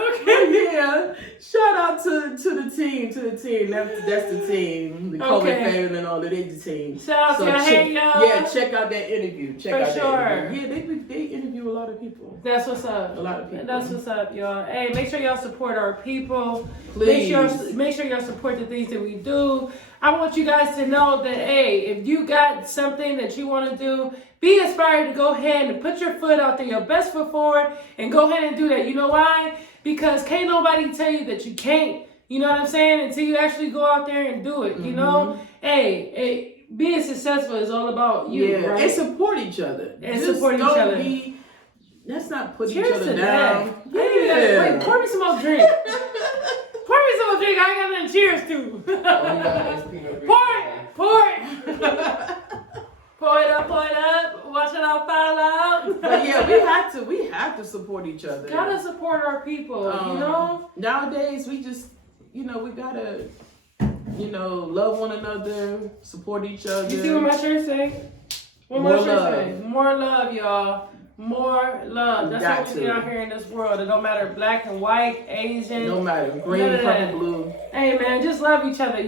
Okay, yeah. Shout out to the team. That's the team. The COVID family and all that. They the team. Shout out to y'all. Hey, y'all. Yeah, check out that interview. That interview. Yeah, they interview a lot of people. That's what's up. A lot of people. That's what's up, y'all. Hey, make sure y'all support our people. Please. Make sure y'all support the things that we do. I want you guys to know that, hey, if you got something that you want to do, be inspired to go ahead and put your foot out there, your best foot forward, and go ahead and do that. You know why? Because can't nobody tell you that you can't. You know what I'm saying? Until you actually go out there and do it. You know? Hey, being successful is all about you, right? And support each other. Let's not put each other down. Wait, pour me some more drink. Pour me some more drink. I ain't got nothing to cheers to. Pour it. Pour it up. Watch it all fall out. But yeah, we have to support each other. Gotta support our people, you know? Nowadays, we just, we gotta, love one another, support each other. You see what my shirt say? More love. More love, y'all. More love. That's what we get out here in this world. It don't matter black and white, Asian. No matter green, purple, blue. Hey, man, just love each other,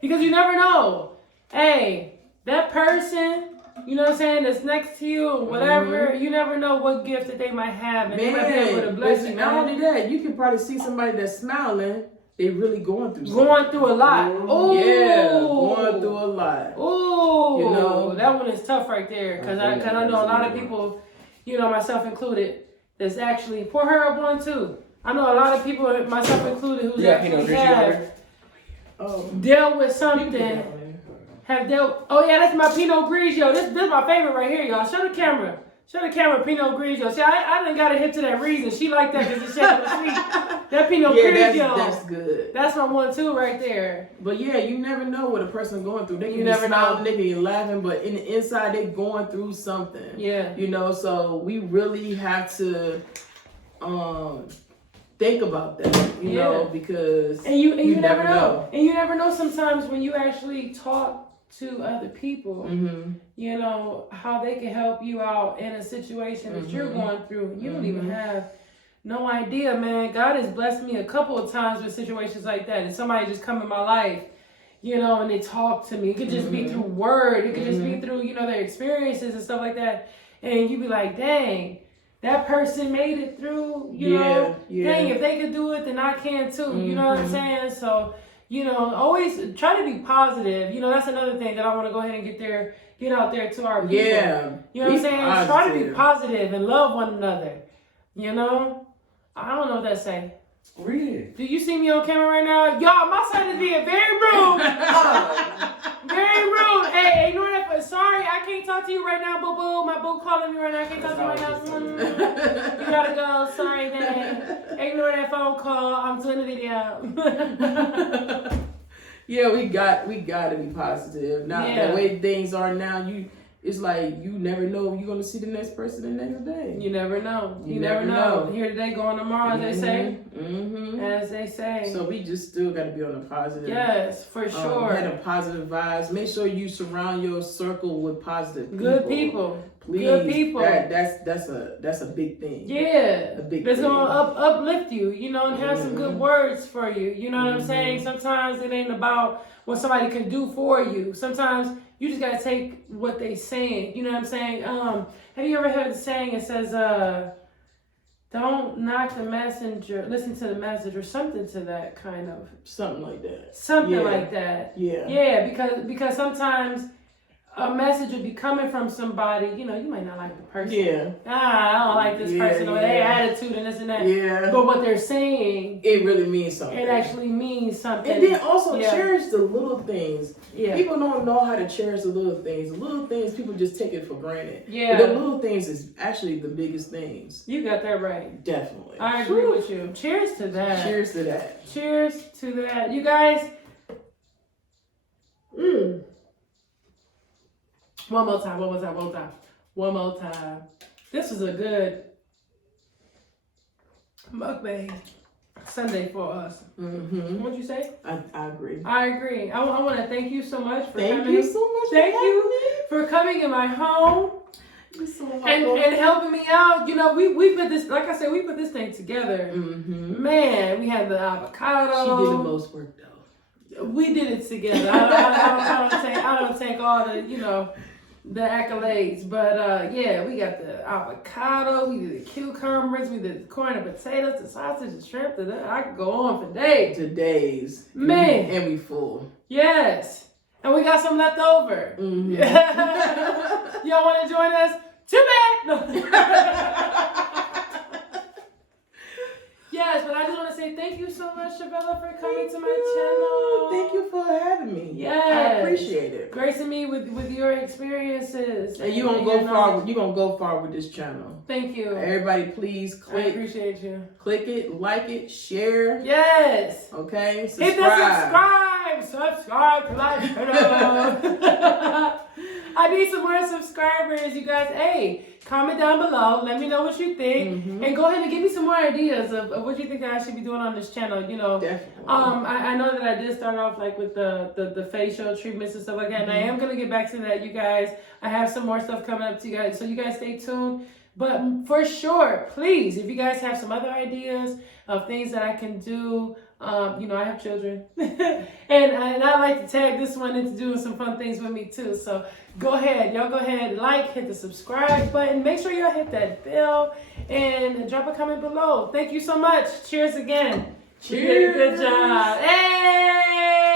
Because you never know. Hey, that person, you know what I'm saying, that's next to you or whatever, you never know what gift that they might have. And they might be able to bless you. Not only that, you can probably see somebody that's smiling. They really going through something. Going through a lot. Oh, yeah, going through a lot. Oh, that one is tough right there. Because I know a lot of people, myself included, that's actually, pour her up one too. I know a lot of people, myself included, who's actually have dealt with something. Oh yeah, that's my Pinot Grigio. This is my favorite right here, y'all. Show the camera, Pinot Grigio. See, I done got to hit to that reason. She like that because it's shaped sweet. That Pinot Grigio. That's good. That's my one too right there. But yeah, you never know what a person going through. They can be smiling, they can be laughing, but in the inside they going through something. Yeah. So we really have to think about that, you know, because you never know. And you never know sometimes when you actually talk to other people, how they can help you out in a situation that you're going through. You don't even have no idea, man. God has blessed me a couple of times with situations like that. And somebody just come in my life, and they talk to me. It could just be through word. It could just be through, their experiences and stuff like that. And you be like, dang, that person made it through, you know, dang, if they could do it, then I can too. You know what I'm saying? So, you know, always try to be positive. You know, that's another thing that I want to go ahead and get out there to our people. Yeah. You know what I'm saying? Positive. Try to be positive and love one another. You know? I don't know what that say. Read it. Do you see me on camera right now? Y'all, my son is being very rude. Very rude. Hey, ignore that. Sorry, I can't talk to you right now, boo boo. My boo calling me right now. I can't talk to you right now. You gotta go. Sorry, Dad. Ignore that phone call. I'm doing a video. Yeah, we got to be positive. Now, the way things are now, it's like you never know if you're gonna see the next person the next day. You never know. You never know. Here today, gone tomorrow, as they say. As they say. So we just still got to be on the positive. Yes, for sure. Have a positive vibes. Make sure you surround your circle with positive people. Good people. Please. Good people. That's a big thing. Yeah. A big that's thing. Gonna uplift you, you know, and have some good words for you. You know what I'm saying? Sometimes it ain't about what somebody can do for you. Sometimes you just gotta take what they saying. You know what I'm saying? Have you ever heard the saying? It says, "Don't knock the messenger, listen to the message," or something to that kind of. Something like that. Something like that. Yeah. Yeah, because sometimes a message would be coming from somebody, you know, you might not like the person. Yeah. I don't like this person, or their attitude and this and that. Yeah. But what they're saying, it really means something. It actually means something. And then also cherish the little things. Yeah. People don't know how to cherish the little things. The little things, people just take it for granted. Yeah. But the little things is actually the biggest things. You got that right. Definitely. I agree with you. Cheers to that. Cheers to that. Cheers to that. You guys. One more time. This was a good mukbang Sunday for us. What'd you say? I agree. I agree. I want to thank you so much for coming. Thank you so much. Thank you for coming in my home and helping me out. You know, we put this, like I said, we put this thing together. Man, we had the avocado. She did the most work though. We did it together. I don't take all the, you know, the accolades, but yeah, we got the avocado, we did the cucumbers, we did the corn and potatoes, the sausage, the shrimp. I could go on for days. To days, man, and we full. Yes, and we got some left over. Y'all want to join us? Too bad. No. Yes, but I just want to say thank you so much, Chevellia, for coming to my channel. Thank you for having me. Yes. I appreciate it. Gracing me with your experiences. And you're gonna go far. You're gonna go far with this channel. Thank you. Everybody, please click. I appreciate you. Click it, like it, share. Yes. Okay. Subscribe. Hit the subscribe to my channel. I need some more subscribers, you guys. Hey, comment down below. Let me know what you think. And go ahead and give me some more ideas of what you think that I should be doing on this channel. You know, definitely. I know that I did start off like with the facial treatments and stuff like that. And I am going to get back to that, you guys. I have some more stuff coming up to you guys. So you guys stay tuned. But for sure, please, if you guys have some other ideas of things that I can do, you know, I have children. and I like to tag this one into doing some fun things with me too. So go ahead. Y'all go ahead, hit the subscribe button. Make sure y'all hit that bell and drop a comment below. Thank you so much. Cheers again. Cheers. Good job. Hey!